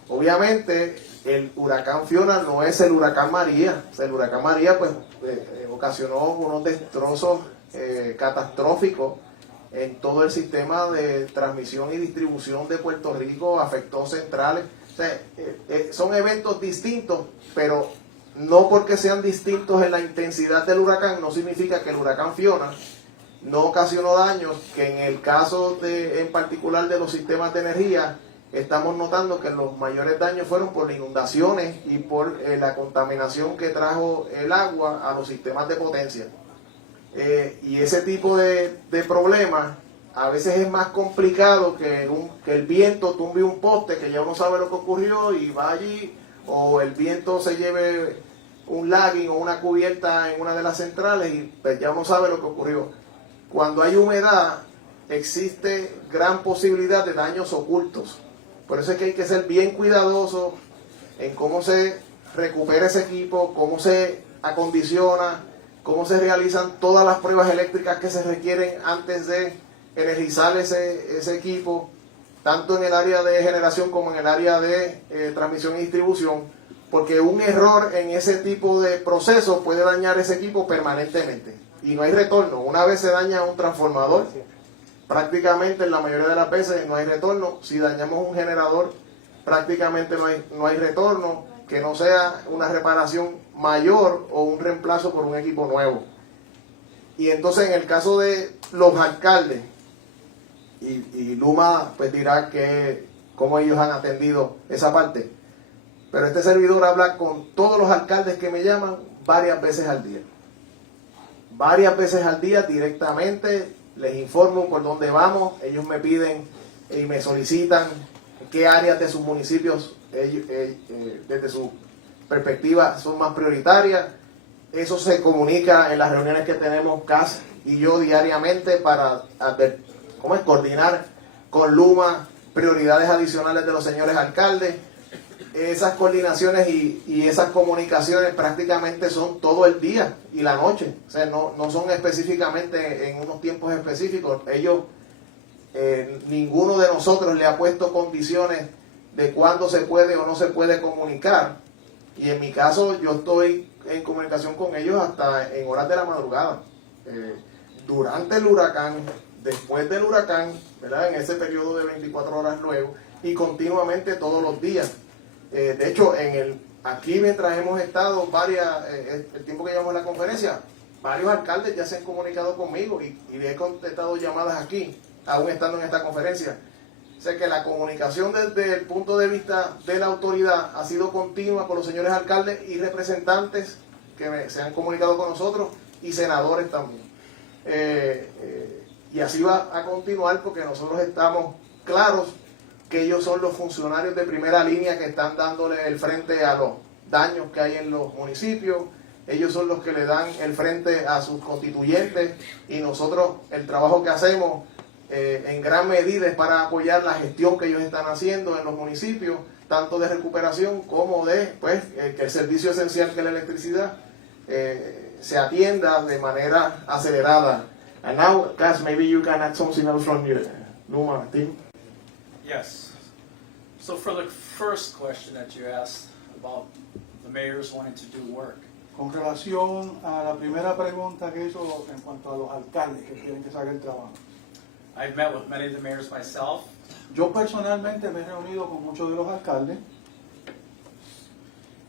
Obviamente el huracán Fiona no es el huracán María. O sea, el huracán María pues ocasionó unos destrozos catastróficos en todo el sistema de transmisión y distribución de Puerto Rico, afectó centrales. O sea, son eventos distintos, pero no porque sean distintos en la intensidad del huracán no significa que el huracán Fiona no ocasionó daños, que en el caso en particular de los sistemas de energía estamos notando que los mayores daños fueron por inundaciones y por la contaminación que trajo el agua a los sistemas de potencia. Y ese tipo de problemas a veces es más complicado que el viento tumbe un poste que ya uno sabe lo que ocurrió y va allí, o el viento se lleve un lagging o una cubierta en una de las centrales y pues ya uno sabe lo que ocurrió. Cuando hay humedad existe gran posibilidad de daños ocultos. Por eso es que hay que ser bien cuidadoso en cómo se recupera ese equipo, cómo se acondiciona, cómo se realizan todas las pruebas eléctricas que se requieren antes de energizar ese equipo, tanto en el área de generación como en el área de transmisión y distribución, porque un error en ese tipo de proceso puede dañar ese equipo permanentemente y no hay retorno. Una vez se daña un transformador, prácticamente en la mayoría de las veces no hay retorno. Si dañamos un generador, prácticamente no hay retorno, que no sea una reparación mayor o un reemplazo por un equipo nuevo. Y entonces en el caso de los alcaldes, y Luma pues dirá cómo ellos han atendido esa parte, pero este servidor habla con todos los alcaldes que me llaman varias veces al día. Varias veces al día directamente les informo por dónde vamos, ellos me piden y me solicitan qué áreas de sus municipios desde su perspectiva son más prioritarias. Eso se comunica en las reuniones que tenemos CAS y yo diariamente para coordinar con Luma prioridades adicionales de los señores alcaldes. Esas coordinaciones y esas comunicaciones prácticamente son todo el día y la noche, o sea, no son específicamente en unos tiempos específicos. Ellos, ninguno de nosotros le ha puesto condiciones de cuándo se puede o no se puede comunicar, y en mi caso yo estoy en comunicación con ellos hasta en horas de la madrugada, durante el huracán, después del huracán, ¿verdad? En ese periodo de 24 horas luego, y continuamente todos los días. De hecho, aquí mientras hemos estado el tiempo que llevamos en la conferencia, varios alcaldes ya se han comunicado conmigo y le he contestado llamadas aquí, aún estando en esta conferencia. O sea que la comunicación desde el punto de vista de la autoridad ha sido continua con los señores alcaldes y representantes que se han comunicado con nosotros y senadores también. Y así va a continuar porque nosotros estamos claros que ellos son los funcionarios de primera línea que están dándole el frente a los daños que hay en los municipios. Ellos son los que le dan el frente a sus constituyentes y nosotros el trabajo que hacemos en gran medida es para apoyar la gestión que ellos están haciendo en los municipios, tanto de recuperación como de que el servicio esencial que es la electricidad se atienda de manera acelerada. And now, Cass, maybe you can add something else from your Luma team. Yes. So for the first question that you asked about the mayors wanting to do work, Con relación a la primera pregunta que hizo en cuanto a los alcaldes que quieren que se haga el trabajo. I've met with many of the mayors myself. Yo personalmente me he reunido con muchos de los alcaldes.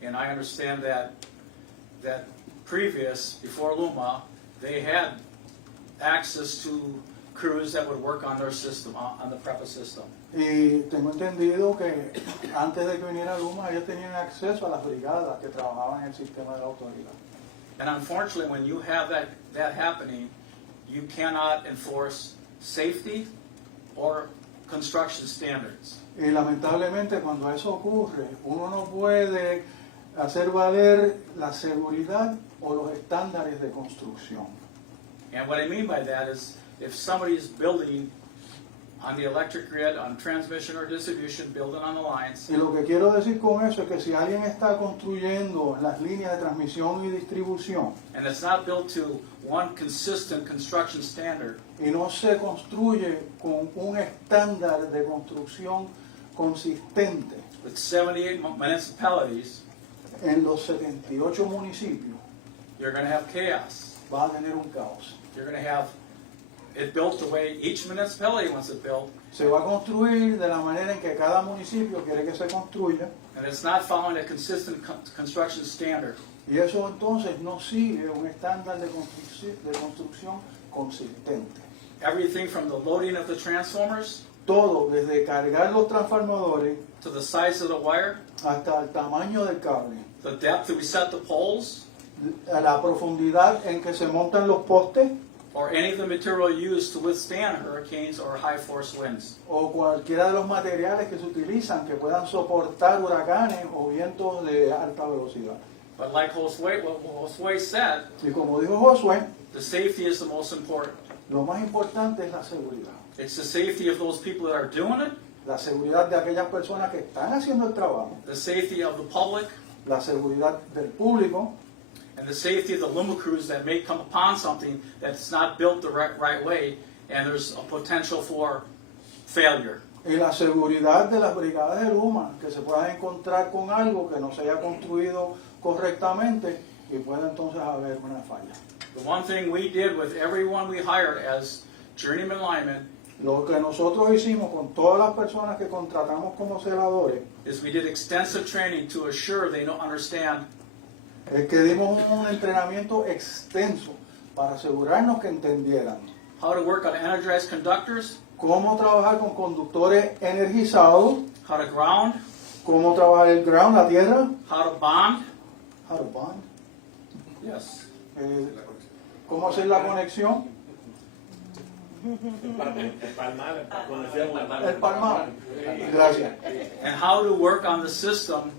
And I understand that before Luma, they had access to crews that would work on their system, on the PREPA system. Y tengo entendido que antes de que viniera Luma, ellos tenían acceso a las brigadas que trabajaban en el sistema de la autoridad. And unfortunately, when you have that happening, you cannot enforce safety or construction standards. Y lamentablemente cuando eso ocurre, uno no puede hacer valer la seguridad o los estándares de construcción. And what I mean by that is, if somebody is building on the electric grid, on transmission or distribution, building on the lines, Y lo que quiero decir con eso es que si alguien está construyendo las líneas de transmisión y distribución and it's not built to one consistent construction standard, y no se construye con un estándar de construcción consistente with 78 municipalities, en los 78 municipios, you're going to have chaos. va a tener un caos. You're going to have it built the way each municipality wants it built, Se va a construir de la manera en que cada municipio quiere que se construya, and it's not following a consistent construction standard. y eso entonces no sigue un estándar de construcción consistente. Everything from the loading of the transformers Todo, desde cargar los transformadores to the size of the wire, hasta el tamaño del cable, the depth that we set the poles, a la profundidad en que se montan los postes, or any of the material used to withstand hurricanes or high force winds. o cualquiera de los materiales que se utilizan que puedan soportar huracanes o vientos de alta velocidad. But like Josue said, Y como dijo Josué, the safety is the most important. lo más importante es la seguridad. It's the safety of those people that are doing it, La seguridad de aquellas personas que están haciendo el trabajo, the safety of the public, la seguridad del público, and the safety of the Luma crews that may come upon something that's not built the right way, and there's a potential for failure. y la seguridad de las brigadas de Luma, que se puedan encontrar con algo que no se haya construido correctamente y pueda entonces haber una falla. The one thing we did with everyone we hired as journeyman linemen Lo que nosotros hicimos con todas las personas que contratamos como celadores is we did extensive training to assure they don't understand es que dimos un entrenamiento extenso para asegurarnos que entendieran how to work on energized conductors, cómo trabajar con conductores energizados, how to ground, cómo trabajar el ground, la tierra, how to bond, how to bond, yes, cómo hacer la conexión, el palmar, gracias, and how to work on the system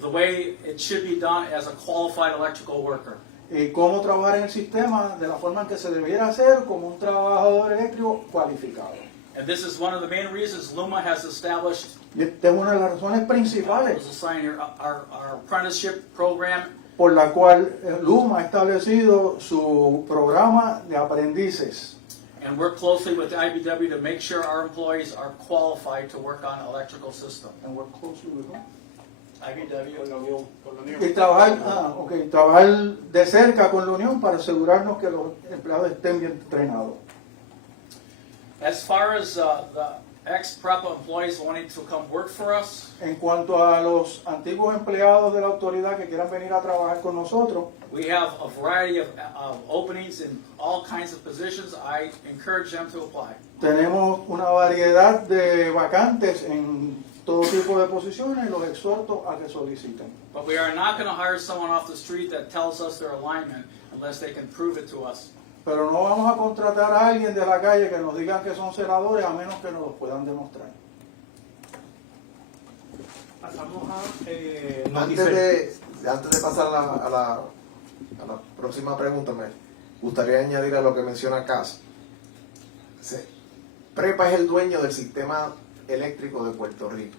the way it should be done as a qualified electrical worker. y cómo trabajar en el sistema de la forma en que se debiera hacer como un trabajador eléctrico cualificado. And this is one of the main reasons LUMA has established Y esta es una de las razones principales our apprenticeship program, por la cual Luma ha establecido su programa de aprendices. and work closely with the IBW to make sure our employees are qualified to work on electrical system. And work closely with who? IBW. Y trabajar de cerca con la Unión para asegurarnos que los empleados estén bien entrenados. As far as the ex-PREPA employees wanting to come work for us, En cuanto a los antiguos empleados de la autoridad que quieran venir a trabajar con nosotros, we have a variety of openings in all kinds of positions. I encourage them to apply. tenemos una variedad de vacantes en todo tipo de posiciones y los exhorto a que soliciten. But we are not going to hire someone off the street that tells us their alignment unless they can prove it to us. Pero no vamos a contratar a alguien de la calle que nos digan que son celadores a menos que nos lo puedan demostrar. Pasamos a Antes de pasar a la próxima pregunta, me gustaría añadir a lo que menciona Cas. PREPA es el dueño del sistema eléctrico de Puerto Rico.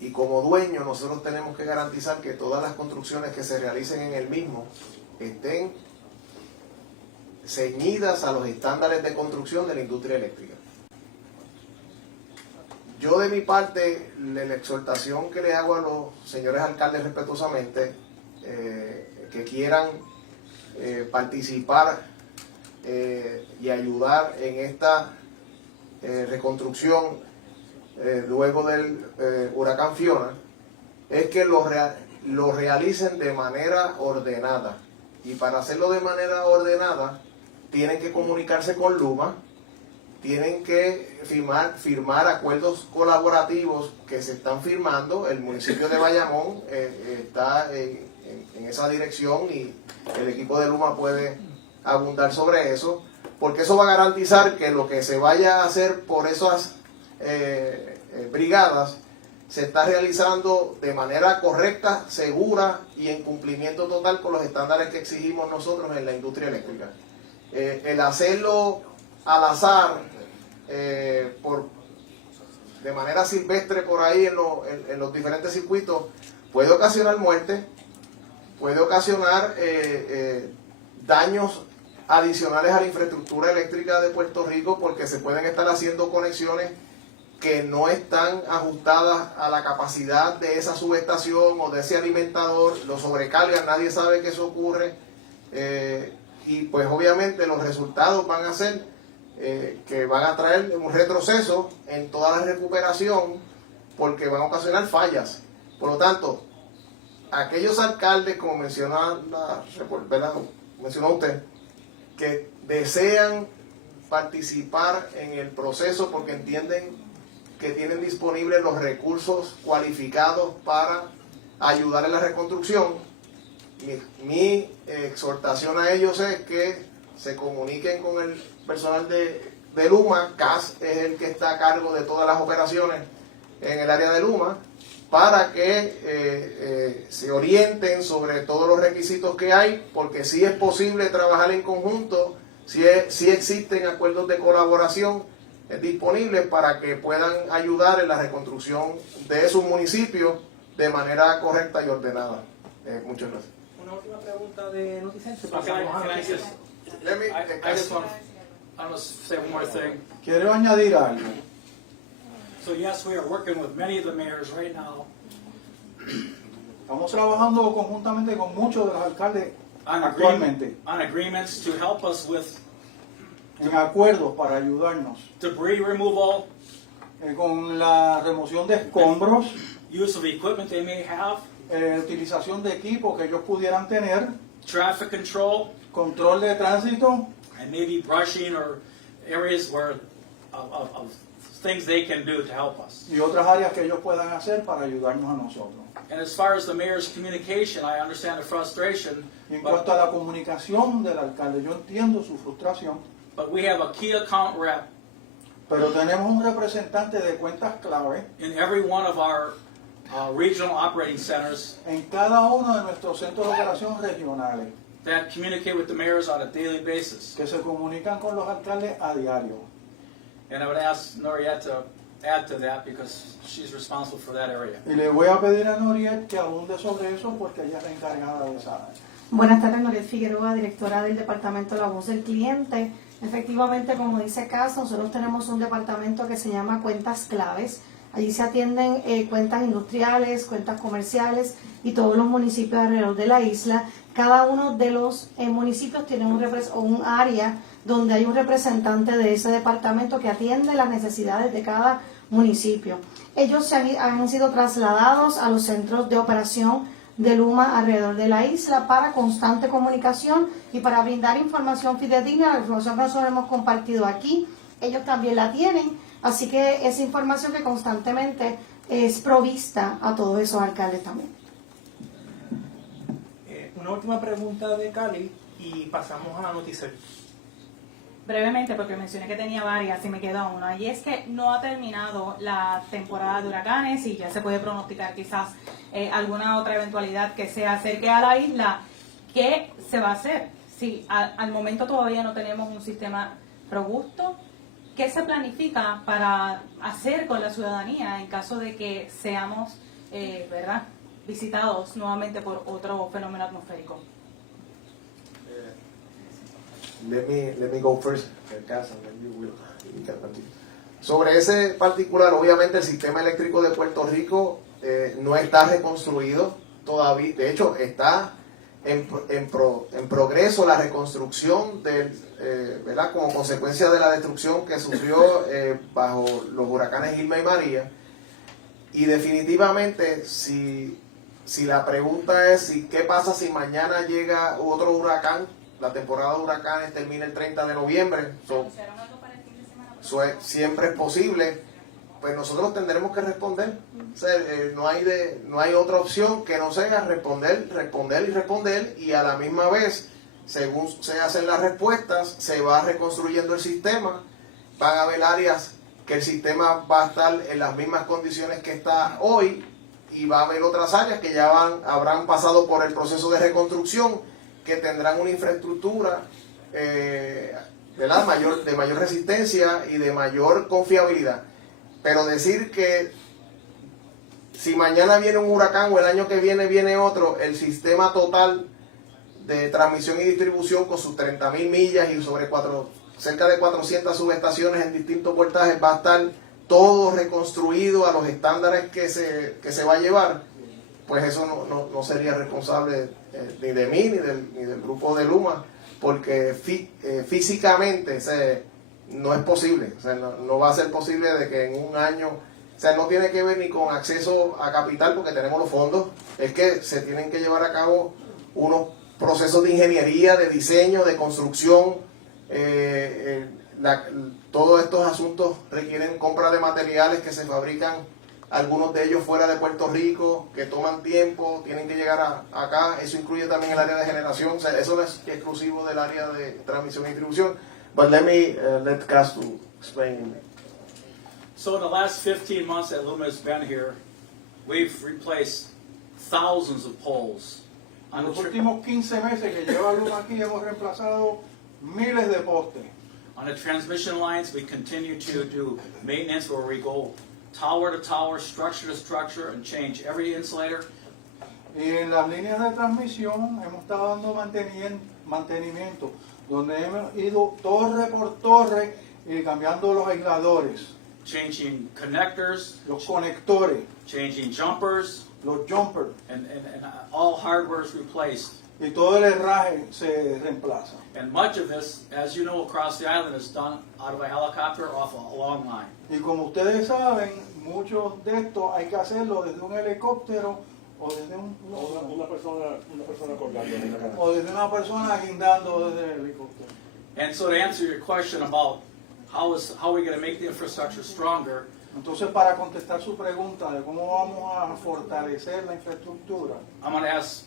Y como dueño nosotros tenemos que garantizar que todas las construcciones que se realicen en el mismo estén ceñidas a los estándares de construcción de la industria eléctrica. Yo de mi parte, la exhortación que le hago a los señores alcaldes respetuosamente, que quieran participar y ayudar en esta reconstrucción luego del huracán Fiona, es que lo realicen de manera ordenada. Y para hacerlo de manera ordenada, tienen que comunicarse con Luma, tienen que firmar acuerdos colaborativos que se están firmando. El municipio de Bayamón está en esa dirección y el equipo de Luma puede abundar sobre eso, porque eso va a garantizar que lo que se vaya a hacer por esas brigadas se está realizando de manera correcta, segura y en cumplimiento total con los estándares que exigimos nosotros en la industria eléctrica. El hacerlo al azar, de manera silvestre por ahí en los diferentes circuitos, puede ocasionar muerte, puede ocasionar daños adicionales a la infraestructura eléctrica de Puerto Rico, porque se pueden estar haciendo conexiones que no están ajustadas a la capacidad de esa subestación o de ese alimentador, lo sobrecargan, nadie sabe que eso ocurre, y pues obviamente los resultados van a ser que van a traer un retroceso en toda la recuperación, porque van a ocasionar fallas. Por lo tanto, aquellos alcaldes, como mencionó usted, que desean participar en el proceso porque entienden que tienen disponibles los recursos cualificados para ayudar en la reconstrucción, mi exhortación a ellos es que se comuniquen con el personal de Luma. CAS es el que está a cargo de todas las operaciones en el área de Luma, para que se orienten sobre todos los requisitos que hay, porque sí es posible trabajar en conjunto, sí existen acuerdos de colaboración disponibles para que puedan ayudar en la reconstrucción de sus municipios de manera correcta y ordenada. Muchas gracias. Una última pregunta de Noticentro. I just want to say one more thing. Quiero añadir algo. So yes, we are working with many of the mayors right now Estamos trabajando conjuntamente con muchos de los alcaldes actualmente on agreements to help us with en acuerdos para ayudarnos debris removal, con la remoción de escombros, use of equipment they may have, utilización de equipos que ellos pudieran tener, traffic control, control de tránsito, and maybe brushing or areas where of things they can do to help us. y otras áreas que ellos puedan hacer para ayudarnos a nosotros. And as far as the mayor's communication, I understand the frustration, Y en but, cuanto a la comunicación del alcalde, yo entiendo su frustración, but we have a key account rep pero tenemos un representante de cuentas clave in every one of our regional operating centers en cada uno de nuestros centros de operación regionales that communicate with the mayors on a daily basis. que se comunican con los alcaldes a diario. And I would ask Noriette to add to that because she's responsible for that area. Y le voy a pedir a Noriette que abunde sobre eso porque ella es la encargada de esa área. Buenas tardes, Noriette Figueroa, directora del Departamento La Voz del Cliente. Efectivamente, como dice Cas, nosotros tenemos un departamento que se llama Cuentas Claves. Allí se atienden cuentas industriales, cuentas comerciales y todos los municipios alrededor de la isla. Cada uno de los municipios tiene un área donde hay un representante de ese departamento que atiende las necesidades de cada municipio. Ellos han sido trasladados a los centros de operación de Luma alrededor de la isla para constante comunicación y para brindar información fidedigna. La información que nosotros hemos compartido aquí, ellos también la tienen, así que esa información que constantemente es provista a todos esos alcaldes también. Una última pregunta de Cali y pasamos a la noticia. Brevemente, porque mencioné que tenía varias y me queda una, y es que no ha terminado la temporada de huracanes y ya se puede pronosticar quizás alguna otra eventualidad que se acerque a la isla. ¿Qué se va a hacer? Si al momento todavía no tenemos un sistema robusto, ¿qué se planifica para hacer con la ciudadanía en caso de que seamos visitados nuevamente por otro fenómeno atmosférico? Let me go first. Sobre ese particular, obviamente el sistema eléctrico de Puerto Rico no está reconstruido todavía. De hecho, está en progreso la reconstrucción ¿verdad? Como consecuencia de la destrucción que sufrió bajo los huracanes Irma y María. Y definitivamente, si la pregunta es ¿qué pasa si mañana llega otro huracán? La temporada de huracanes termina el 30 de noviembre. Siempre es posible. Pues nosotros tendremos que responder. O sea, no hay otra opción que no sea responder y a la misma vez, según se hacen las respuestas, se va reconstruyendo el sistema. Van a haber áreas que el sistema va a estar en las mismas condiciones que está hoy y va a haber otras áreas que ya habrán pasado por el proceso de reconstrucción, que tendrán una infraestructura ¿verdad? de mayor resistencia y de mayor confiabilidad. Pero decir que si mañana viene un huracán o el año que viene otro, el sistema total de transmisión y distribución con sus 30.000 millas y cerca de 400 subestaciones en distintos voltajes va a estar todo reconstruido a los estándares que se va a llevar, pues eso no sería responsable ni de mí ni del grupo de Luma, porque físicamente no es posible, o sea, no va a ser posible de que en un año, o sea, no tiene que ver ni con acceso a capital porque tenemos los fondos, es que se tienen que llevar a cabo unos procesos de ingeniería, de diseño, de construcción, todos estos asuntos requieren compra de materiales que se fabrican, algunos de ellos fuera de Puerto Rico, que toman tiempo, tienen que llegar acá. Eso incluye también el área de generación, o sea, eso no es exclusivo del área de transmisión y distribución. But let Cas explain. So in the last 15 months that Luma has been here, we've replaced thousands of poles. En los últimos 15 meses que lleva Luma aquí hemos reemplazado miles de postes. On the transmission lines, we continue to do maintenance where we go tower to tower, structure to structure, and change every insulator. Y en las líneas de transmisión hemos estado dando mantenimiento, donde hemos ido torre por torre y cambiando los aisladores, changing connectors, los conectores, changing jumpers, los jumpers, and all hardware is replaced. Y todo el herraje se reemplaza. And much of this, as you know, across the island is done out of a helicopter off a long line. Y como ustedes saben, muchos de estos hay que hacerlo desde un helicóptero o desde una persona colgando o desde una persona guindando desde el helicóptero. And so to answer your question about how are we going to make the infrastructure stronger? Entonces, para contestar su pregunta de cómo vamos a fortalecer la infraestructura, I'm going to ask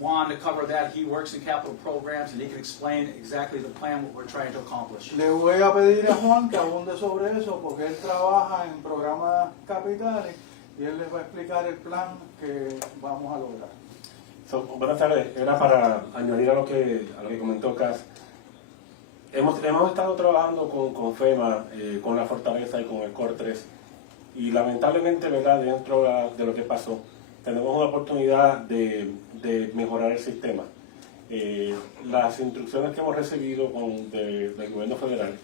Juan to cover that. He works in capital programs, and he can explain exactly the plan, what we're trying to accomplish. le voy a pedir a Juan que abunde sobre eso porque él trabaja en programas capitales y él les va a explicar el plan que vamos a lograr. Buenas tardes, era para añadir a lo que comentó Cas. Hemos estado trabajando con FEMA, con la Fortaleza y con el COR 3 y lamentablemente, ¿verdad?, dentro de lo que pasó, tenemos una oportunidad de mejorar el sistema. Las instrucciones que hemos recibido del gobierno federal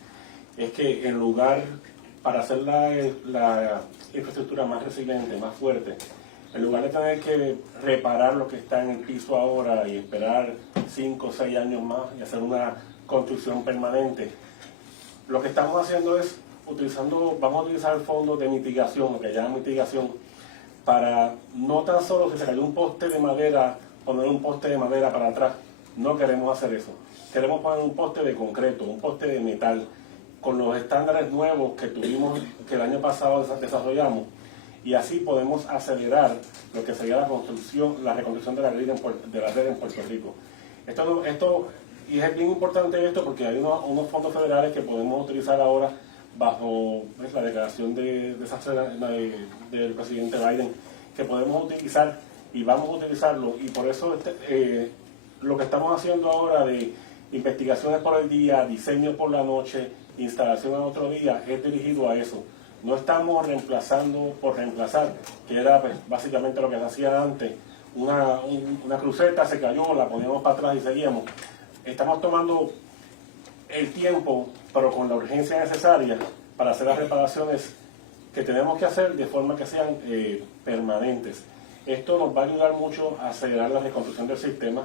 es que en lugar, para hacer la infraestructura más resiliente, más fuerte, en lugar de tener que reparar lo que está en el piso ahora y esperar 5 o 6 años más y hacer una construcción permanente, lo que estamos haciendo es vamos a utilizar fondos de mitigación, lo que llaman mitigación, para no tan solo que se cayó un poste de madera, poner un poste de madera para atrás. No queremos hacer eso. Queremos poner un poste de concreto, un poste de metal, con los estándares nuevos que el año pasado desarrollamos, y así podemos acelerar lo que sería la reconstrucción de la red en Puerto Rico. Y es bien importante esto porque hay unos fondos federales que podemos utilizar ahora bajo la declaración del presidente Biden, que podemos utilizar y vamos a utilizarlo, y por eso lo que estamos haciendo ahora de investigaciones por el día, diseño por la noche, instalación al otro día, es dirigido a eso. No estamos reemplazando por reemplazar, que era pues, básicamente lo que se hacía antes. Una cruceta se cayó, la poníamos para atrás y seguíamos. Estamos tomando el tiempo, pero con la urgencia necesaria para hacer las reparaciones que tenemos que hacer de forma que sean permanentes. Esto nos va a ayudar mucho a acelerar la reconstrucción del sistema.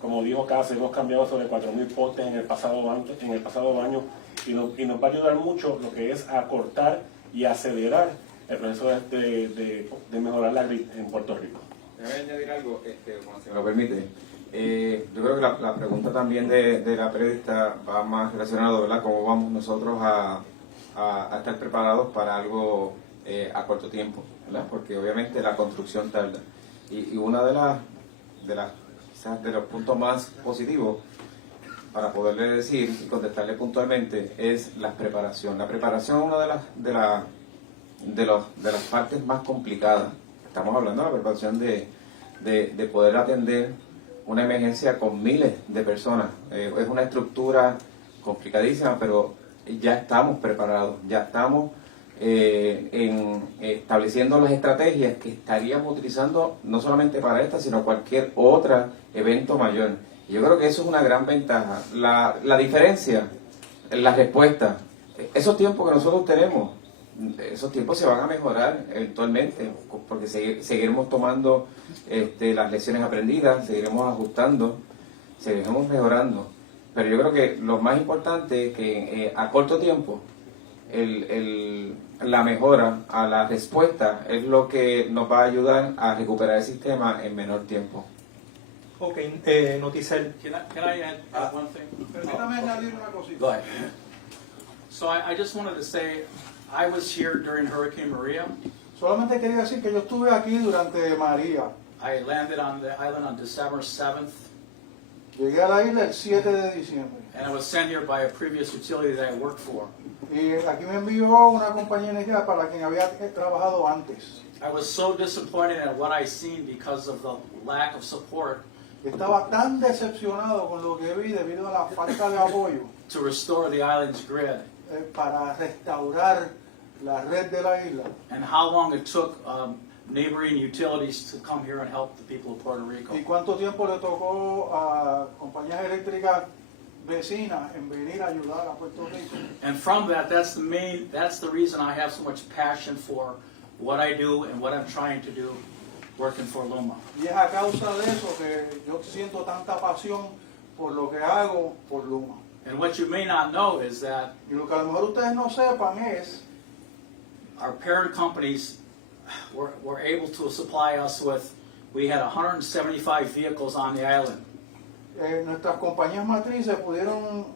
Como dijo Cas, hemos cambiado sobre 4.000 postes en el pasado año y nos va a ayudar mucho lo que es acortar y acelerar el proceso de mejorar la grid en Puerto Rico. Déjame añadir algo, si me lo permite. Yo creo que la pregunta también de la periodista va más relacionada, ¿verdad?, cómo vamos nosotros a estar preparados para algo a corto tiempo, ¿verdad? Porque obviamente la construcción tarda. Y una de los puntos más positivos para poderle decir y contestarle puntualmente es la preparación. La preparación es una de las partes más complicadas. Estamos hablando de la preparación de poder atender una emergencia con miles de personas. Es una estructura complicadísima, pero ya estamos preparados, ya estamos estableciendo las estrategias que estaríamos utilizando no solamente para esta, sino cualquier otro evento mayor. Y yo creo que eso es una gran ventaja. La diferencia en la respuesta, esos tiempos que nosotros tenemos, esos tiempos se van a mejorar eventualmente, porque seguiremos tomando las lecciones aprendidas, seguiremos ajustando, seguiremos mejorando. Pero yo creo que lo más importante es que a corto tiempo la mejora a la respuesta es lo que nos va a ayudar a recuperar el sistema en menor tiempo. Ok, Noticel. Can I add one thing? Permítame añadir una cosita. Go ahead. So I just wanted to say, I was here during Hurricane Maria. Solamente quería decir que yo estuve aquí durante María. I landed on the island on December 7th. Llegué a la isla el 7 de diciembre. And I was sent here by a previous utility that I worked for. Y aquí me envió una compañía de energía para quien había trabajado antes. I was so disappointed at what I seen because of the lack of support. Estaba tan decepcionado con lo que vi debido a la falta de apoyo To restore the island's grid. Para restaurar la red de la isla. And how long it took neighboring utilities to come here and help the people of Puerto Rico. Y cuánto tiempo le tocó a compañías eléctricas vecinas en venir a ayudar a Puerto Rico. And from that, that's the reason I have so much passion for what I do and what I'm trying to do working for Luma. Y es a causa de eso que yo siento tanta pasión por lo que hago por Luma. And what you may not know is that y lo que a lo mejor ustedes no sepan es our parent companies were able to supply us with, we had 175 vehicles on the island. Nuestras compañías matrices pudieron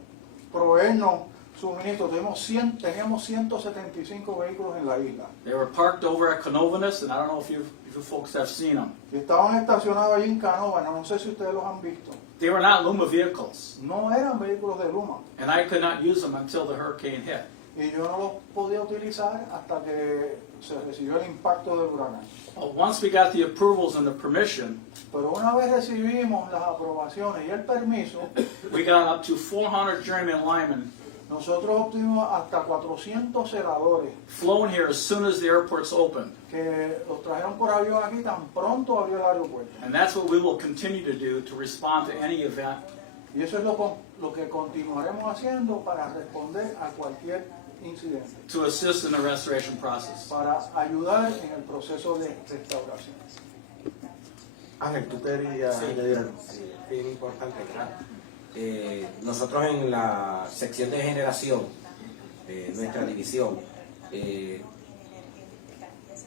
proveernos suministro. Teníamos 175 vehículos en la isla. They were parked over at Canovanas, and I don't know if you folks have seen them. Y estaban estacionados allí en Canóvana, no sé si ustedes los han visto. They were not Luma vehicles, No eran vehículos de Luma. and I could not use them until the hurricane hit. Y yo no los podía utilizar hasta que se recibió el impacto del huracán. Well, once we got the approvals and the permission, Pero una vez recibimos las aprobaciones y el permiso, we got up to 400 journeyman linemen nosotros obtuvimos hasta 400 celadores flown here as soon as the airport's opened. que los trajeron por avión aquí tan pronto abrió el aeropuerto. And that's what we will continue to do to respond to any event. Y eso es lo que continuaremos haciendo para responder a cualquier incidente, To assist in the restoration process. para ayudar en el proceso de restauración. Ángel, tú querías añadir algo. Sí, bien importante, claro. Nosotros en la sección de generación, nuestra división,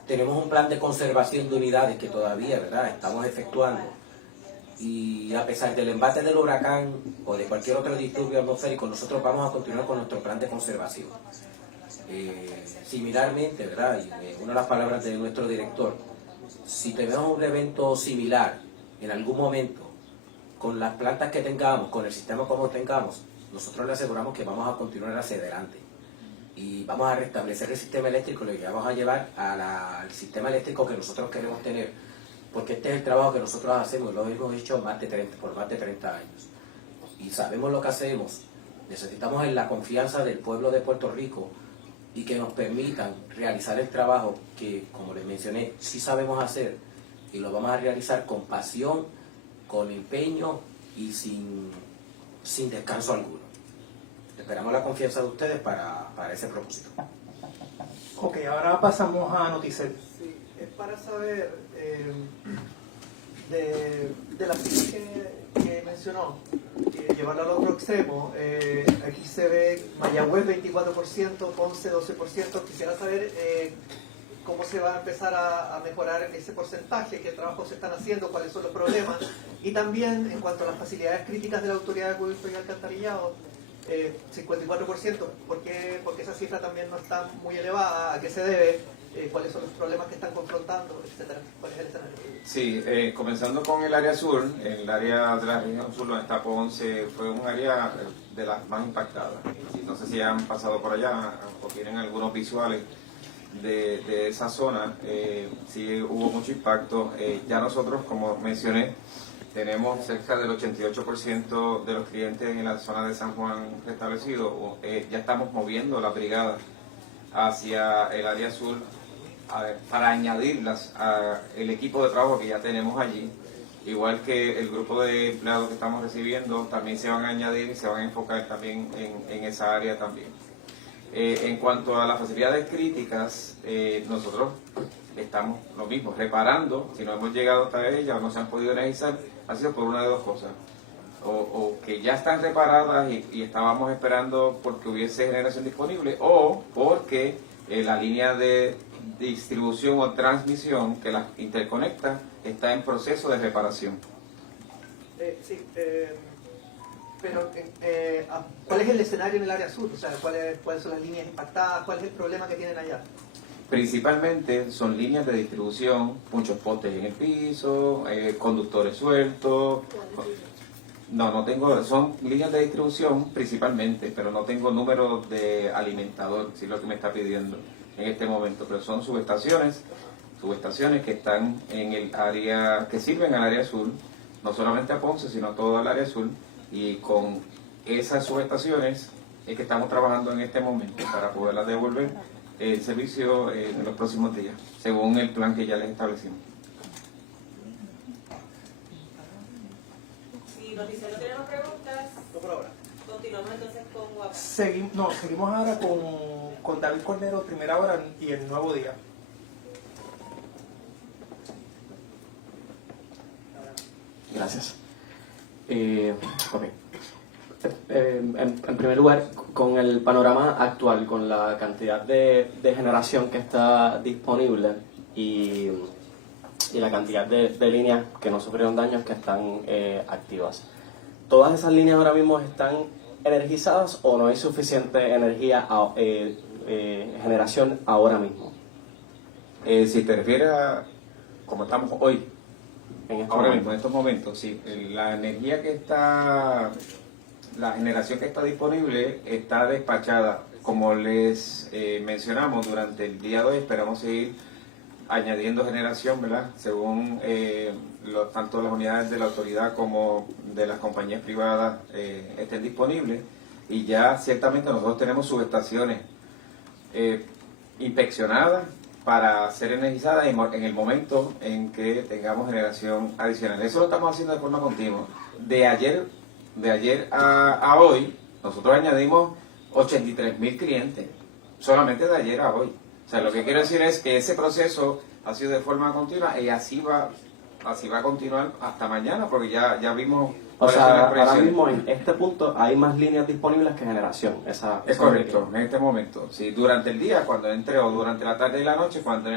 tenemos un plan de conservación de unidades que todavía, ¿verdad?, estamos efectuando. Y a pesar del embate del huracán o de cualquier otro disturbio atmosférico, nosotros vamos a continuar con nuestro plan de conservación. Similarmente, ¿verdad?, y una de las palabras de nuestro director, si tenemos un evento similar en algún momento, con las plantas que tengamos, con el sistema como tengamos, nosotros le aseguramos que vamos a continuar hacia adelante y vamos a restablecer el sistema eléctrico, lo que vamos a llevar al sistema eléctrico que nosotros queremos tener, porque este es el trabajo que nosotros hacemos, lo hemos hecho por más de 30 años y sabemos lo que hacemos. Necesitamos la confianza del pueblo de Puerto Rico y que nos permitan realizar el trabajo que, como les mencioné, sí sabemos hacer y lo vamos a realizar con pasión, con empeño y sin descanso alguno. Esperamos la confianza de ustedes para ese propósito. Ok, ahora pasamos a Noticel. Sí, es para saber de la cifra que mencionó, llevarla al otro extremo. Aquí se ve Mayagüez 24%, Ponce 12%. Quisiera saber cómo se va a empezar a mejorar ese porcentaje, qué trabajos se están haciendo, cuáles son los problemas, y también en cuanto a las facilidades críticas de la Autoridad de Acueducto y Alcantarillado, 54%, ¿por qué esa cifra también no está muy elevada? ¿A qué se debe? ¿Cuáles son los problemas que están confrontando, etcétera? ¿Cuál es el escenario? Sí, comenzando con el área sur, el área de la región sur donde está Ponce fue un área de las más impactadas. No sé si han pasado por allá o tienen algunos visuales de esa zona. Sí hubo mucho impacto. Ya nosotros, como mencioné, tenemos cerca del 88% de los clientes en la zona de San Juan restablecidos. Ya estamos moviendo la brigada hacia el área sur para añadirlas al equipo de trabajo que ya tenemos allí. Igual que el grupo de empleados que estamos recibiendo, también se van a añadir y se van a enfocar también en esa área también. En cuanto a las facilidades críticas, nosotros estamos lo mismo, reparando. Si no hemos llegado hasta ellas o no se han podido energizar, ha sido por una de dos cosas. O que ya están reparadas y estábamos esperando porque hubiese generación disponible, o porque la línea de distribución o transmisión que las interconecta está en proceso de reparación. Pero, ¿cuál es el escenario en el área sur? O sea, ¿cuáles son las líneas impactadas? ¿Cuál es el problema que tienen allá? Principalmente son líneas de distribución, muchos postes en el piso, conductores sueltos. No tengo, son líneas de distribución principalmente, pero no tengo número de alimentador, si es lo que me está pidiendo en este momento, pero son subestaciones que están en el área, que sirven al área sur, no solamente a Ponce, sino a todo el área sur, y con esas subestaciones es que estamos trabajando en este momento para poderlas devolver el servicio en los próximos días, según el plan que ya les establecimos. Si Noticiero no tiene más preguntas, no por ahora. Continuamos entonces con Guapa. Seguimos ahora con David Cordero, Primera Hora y El Nuevo Día. Gracias. Okay. En primer lugar, con el panorama actual, con la cantidad de generación que está disponible y la cantidad de líneas que no sufrieron daños que están activas. Todas esas líneas ahora mismo están energizadas o no hay suficiente energía, generación ahora mismo? Si te refieres a como estamos hoy, ahora mismo, en estos momentos, sí, la energía que está, la generación que está disponible está despachada. Como les mencionamos, durante el día de hoy esperamos seguir añadiendo generación, ¿verdad? Según tanto las unidades de la autoridad como de las compañías privadas estén disponibles. Y ya ciertamente nosotros tenemos subestaciones inspeccionadas para ser energizadas en el momento en que tengamos generación adicional. Eso lo estamos haciendo de forma continua. De ayer a hoy, nosotros añadimos 83,000 clientes, solamente de ayer a hoy. O sea, lo que quiero decir es que ese proceso ha sido de forma continua y así va a continuar hasta mañana, porque ya vimos... O sea, ahora mismo en este punto hay más líneas disponibles que generación. Es correcto, en este momento. Sí, durante el día, cuando entre, o durante la tarde y la noche, cuando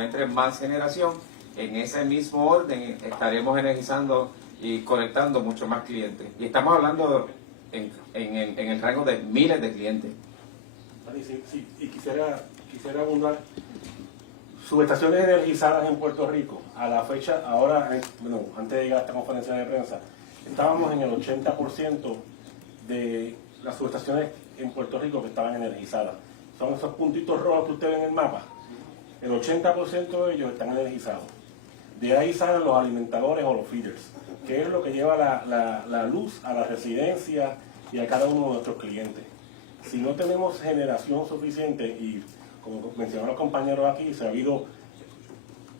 entre más generación, en ese mismo orden estaremos energizando y conectando mucho más clientes. Y estamos hablando en el rango de miles de clientes. Sí, y quisiera abundar. Subestaciones energizadas en Puerto Rico, a la fecha, ahora, antes de llegar a esta conferencia de prensa, estábamos en el 80% de las subestaciones en Puerto Rico que estaban energizadas. Son esos puntitos rojos que usted ve en el mapa. El 80% de ellos están energizados. De ahí salen los alimentadores o los feeders, que es lo que lleva la luz a la residencia y a cada uno de nuestros clientes. Si no tenemos generación suficiente, y como mencionaron los compañeros aquí, se ha habido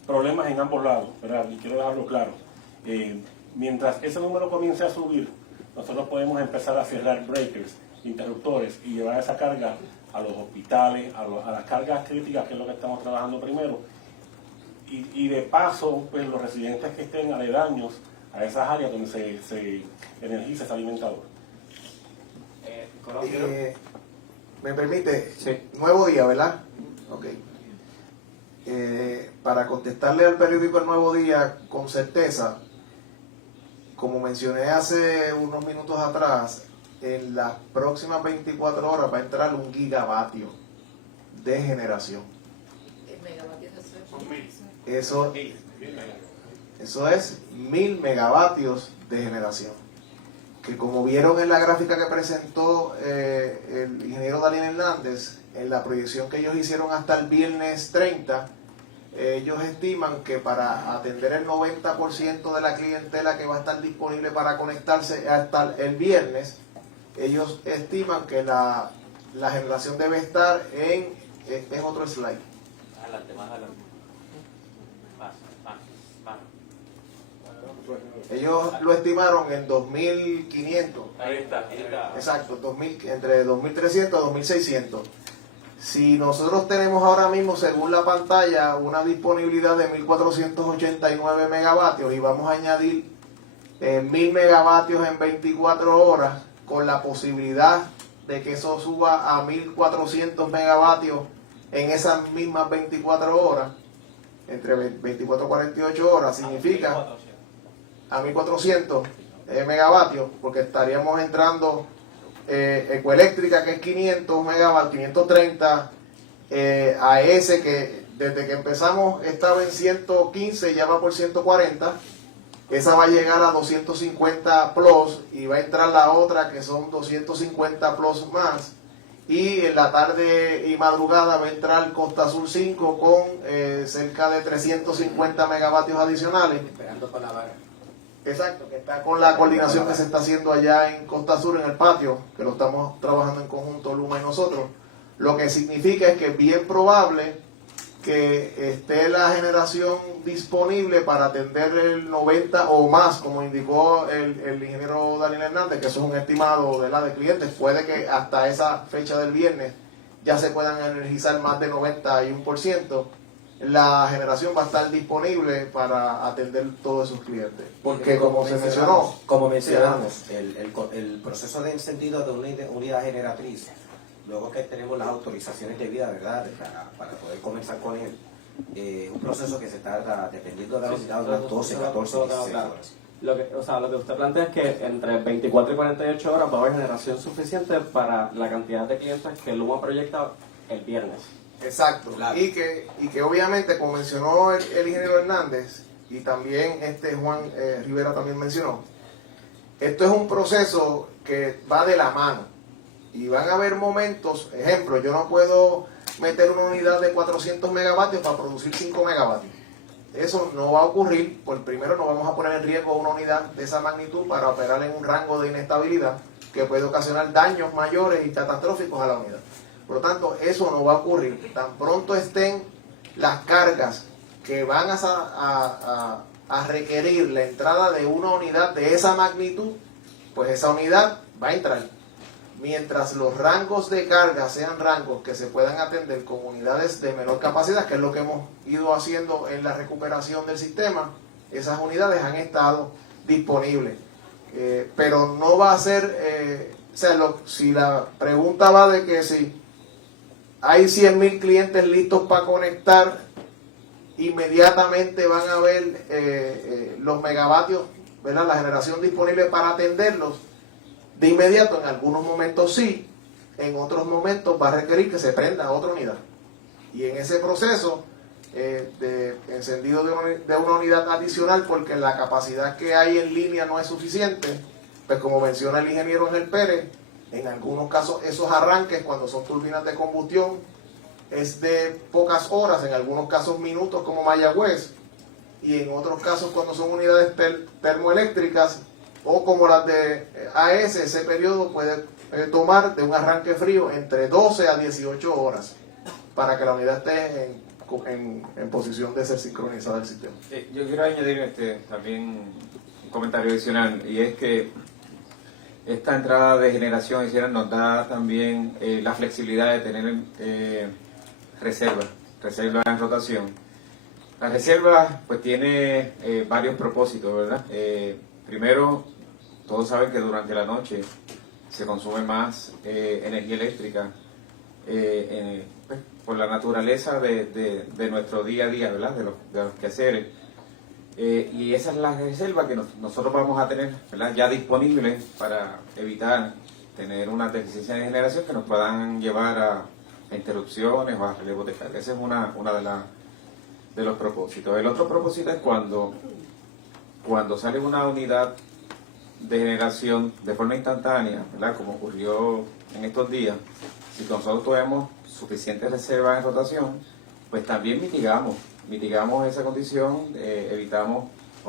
problemas en ambos lados, ¿verdad? Y quiero dejarlo claro. Mientras ese número comience a subir, nosotros podemos empezar a cerrar breakers, interruptores, y llevar esa carga a los hospitales, a las cargas críticas, que es lo que estamos trabajando primero. Y de paso, pues los residentes que estén aledaños a esas áreas donde se energiza ese alimentador. ¿Me permite? Sí. Nuevo Día, ¿verdad? Ok. Para contestarle al periódico El Nuevo Día con certeza, como mencioné hace unos minutos atrás, en las próximas 24 horas va a entrar 1 gigavatio de generación. Eso es 1000 megavatios de generación. Que como vieron en la gráfica que presentó el ingeniero Daniel Hernández, en la proyección que ellos hicieron hasta el viernes 30, ellos estiman que para atender el 90% de la clientela que va a estar disponible para conectarse hasta el viernes, ellos estiman que la generación debe estar en otro slide. Adelante, más adelante. Ellos lo estimaron en 2.500. Ahí está. Exacto, entre 2.300 a 2.600. Si nosotros tenemos ahora mismo, según la pantalla, una disponibilidad de 1.489 megavatios y vamos a añadir 1.000 megavatios en 24 horas, con la posibilidad de que eso suba a 1.400 megavatios en esas mismas 24 horas, entre 24 y 48 horas, significa a 1.400 megavatios, porque estaríamos entrando Ecoeléctrica, que es 500 megavatios, 530, AES, que desde que empezamos estaba en 115, ya va por 140, esa va a llegar a 250 plus, y va a entrar la otra que son 250 plus más, y en la tarde y madrugada va a entrar Costa Sur 5 con cerca de 350 megavatios adicionales. Esperando con la vara. Exacto, que está con la coordinación que se está haciendo allá en Costa Sur, en el patio, que lo estamos trabajando en conjunto Luma y nosotros. Lo que significa es que es bien probable que esté la generación disponible para atender el 90 o más, como indicó el ingeniero Daniel Hernández, que eso es un estimado de clientes. Puede que hasta esa fecha del viernes ya se puedan energizar más de 91%. La generación va a estar disponible para atender todos esos clientes. Porque como se mencionó... Como mencionamos, el proceso de encendido de una unidad generatriz, luego que tenemos las autorizaciones debidas, ¿verdad?, para poder comenzar con él, un proceso que se tarda, dependiendo de la unidad, unas 12, 14, 16 horas. Lo que usted plantea es que entre 24 y 48 horas va a haber generación suficiente para la cantidad de clientes que Luma proyecta el viernes. Exacto. Y que obviamente, como mencionó el ingeniero Hernández, y también Juan Rivera también mencionó, esto es un proceso que va de la mano. Y van a haber momentos, ejemplo, yo no puedo meter una unidad de 400 megavatios para producir 5 megavatios. Eso no va a ocurrir, por primero no vamos a poner en riesgo una unidad de esa magnitud para operar en un rango de inestabilidad que puede ocasionar daños mayores y catastróficos a la unidad. Por lo tanto, eso no va a ocurrir. Tan pronto estén las cargas que van a requerir la entrada de una unidad de esa magnitud, pues esa unidad va a entrar. Mientras los rangos de carga sean rangos que se puedan atender con unidades de menor capacidad, que es lo que hemos ido haciendo en la recuperación del sistema, esas unidades han estado disponibles. Pero no va a ser, si la pregunta va de que si hay 100.000 clientes listos para conectar, inmediatamente van a ver los megavatios, ¿verdad? La generación disponible para atenderlos. De inmediato, en algunos momentos sí, en otros momentos va a requerir que se prenda otra unidad. Y en ese proceso de encendido de una unidad adicional, porque la capacidad que hay en línea no es suficiente, pues como menciona el ingeniero Ángel Pérez, en algunos casos esos arranques, cuando son turbinas de combustión, es de pocas horas, en algunos casos minutos como Mayagüez, y en otros casos cuando son unidades termoeléctricas, o como las de AES, ese periodo puede tomar de un arranque frío entre 12 a 18 horas para que la unidad esté en posición de ser sincronizada el sistema. Yo quiero añadir también un comentario adicional, y es que esta entrada de generación nos da también la flexibilidad de tener reservas en rotación. La reserva pues tiene varios propósitos, ¿verdad? Primero, todos saben que durante la noche se consume más energía eléctrica pues, por la naturaleza de nuestro día a día, ¿verdad? De los quehaceres. Y esa es la reserva que nosotros vamos a tener, ¿verdad? Ya disponible para evitar tener una deficiencia de generación que nos puedan llevar a interrupciones o a relevos de carga. Ese es una de los propósitos. El otro propósito es cuando sale una unidad de generación de forma instantánea, ¿verdad? Como ocurrió en estos días, si nosotros tenemos suficientes reservas en rotación, pues también mitigamos esa condición,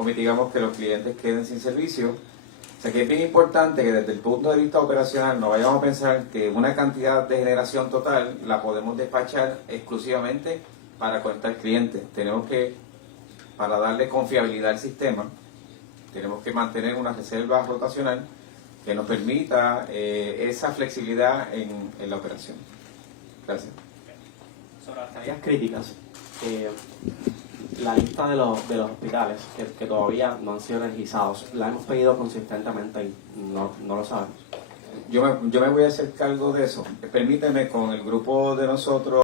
mitigamos que los clientes queden sin servicio. O sea que es bien importante que desde el punto de vista operacional no vayamos a pensar que una cantidad de generación total la podemos despachar exclusivamente para conectar clientes. Tenemos que, para darle confiabilidad al sistema, tenemos que mantener una reserva rotacional que nos permita esa flexibilidad en la operación. Gracias. Sobre las tareas críticas, la lista de los hospitales que todavía no han sido energizados, la hemos pedido consistentemente y no lo sabemos. Yo me voy a hacer cargo de eso. Permíteme, con el grupo de nosotros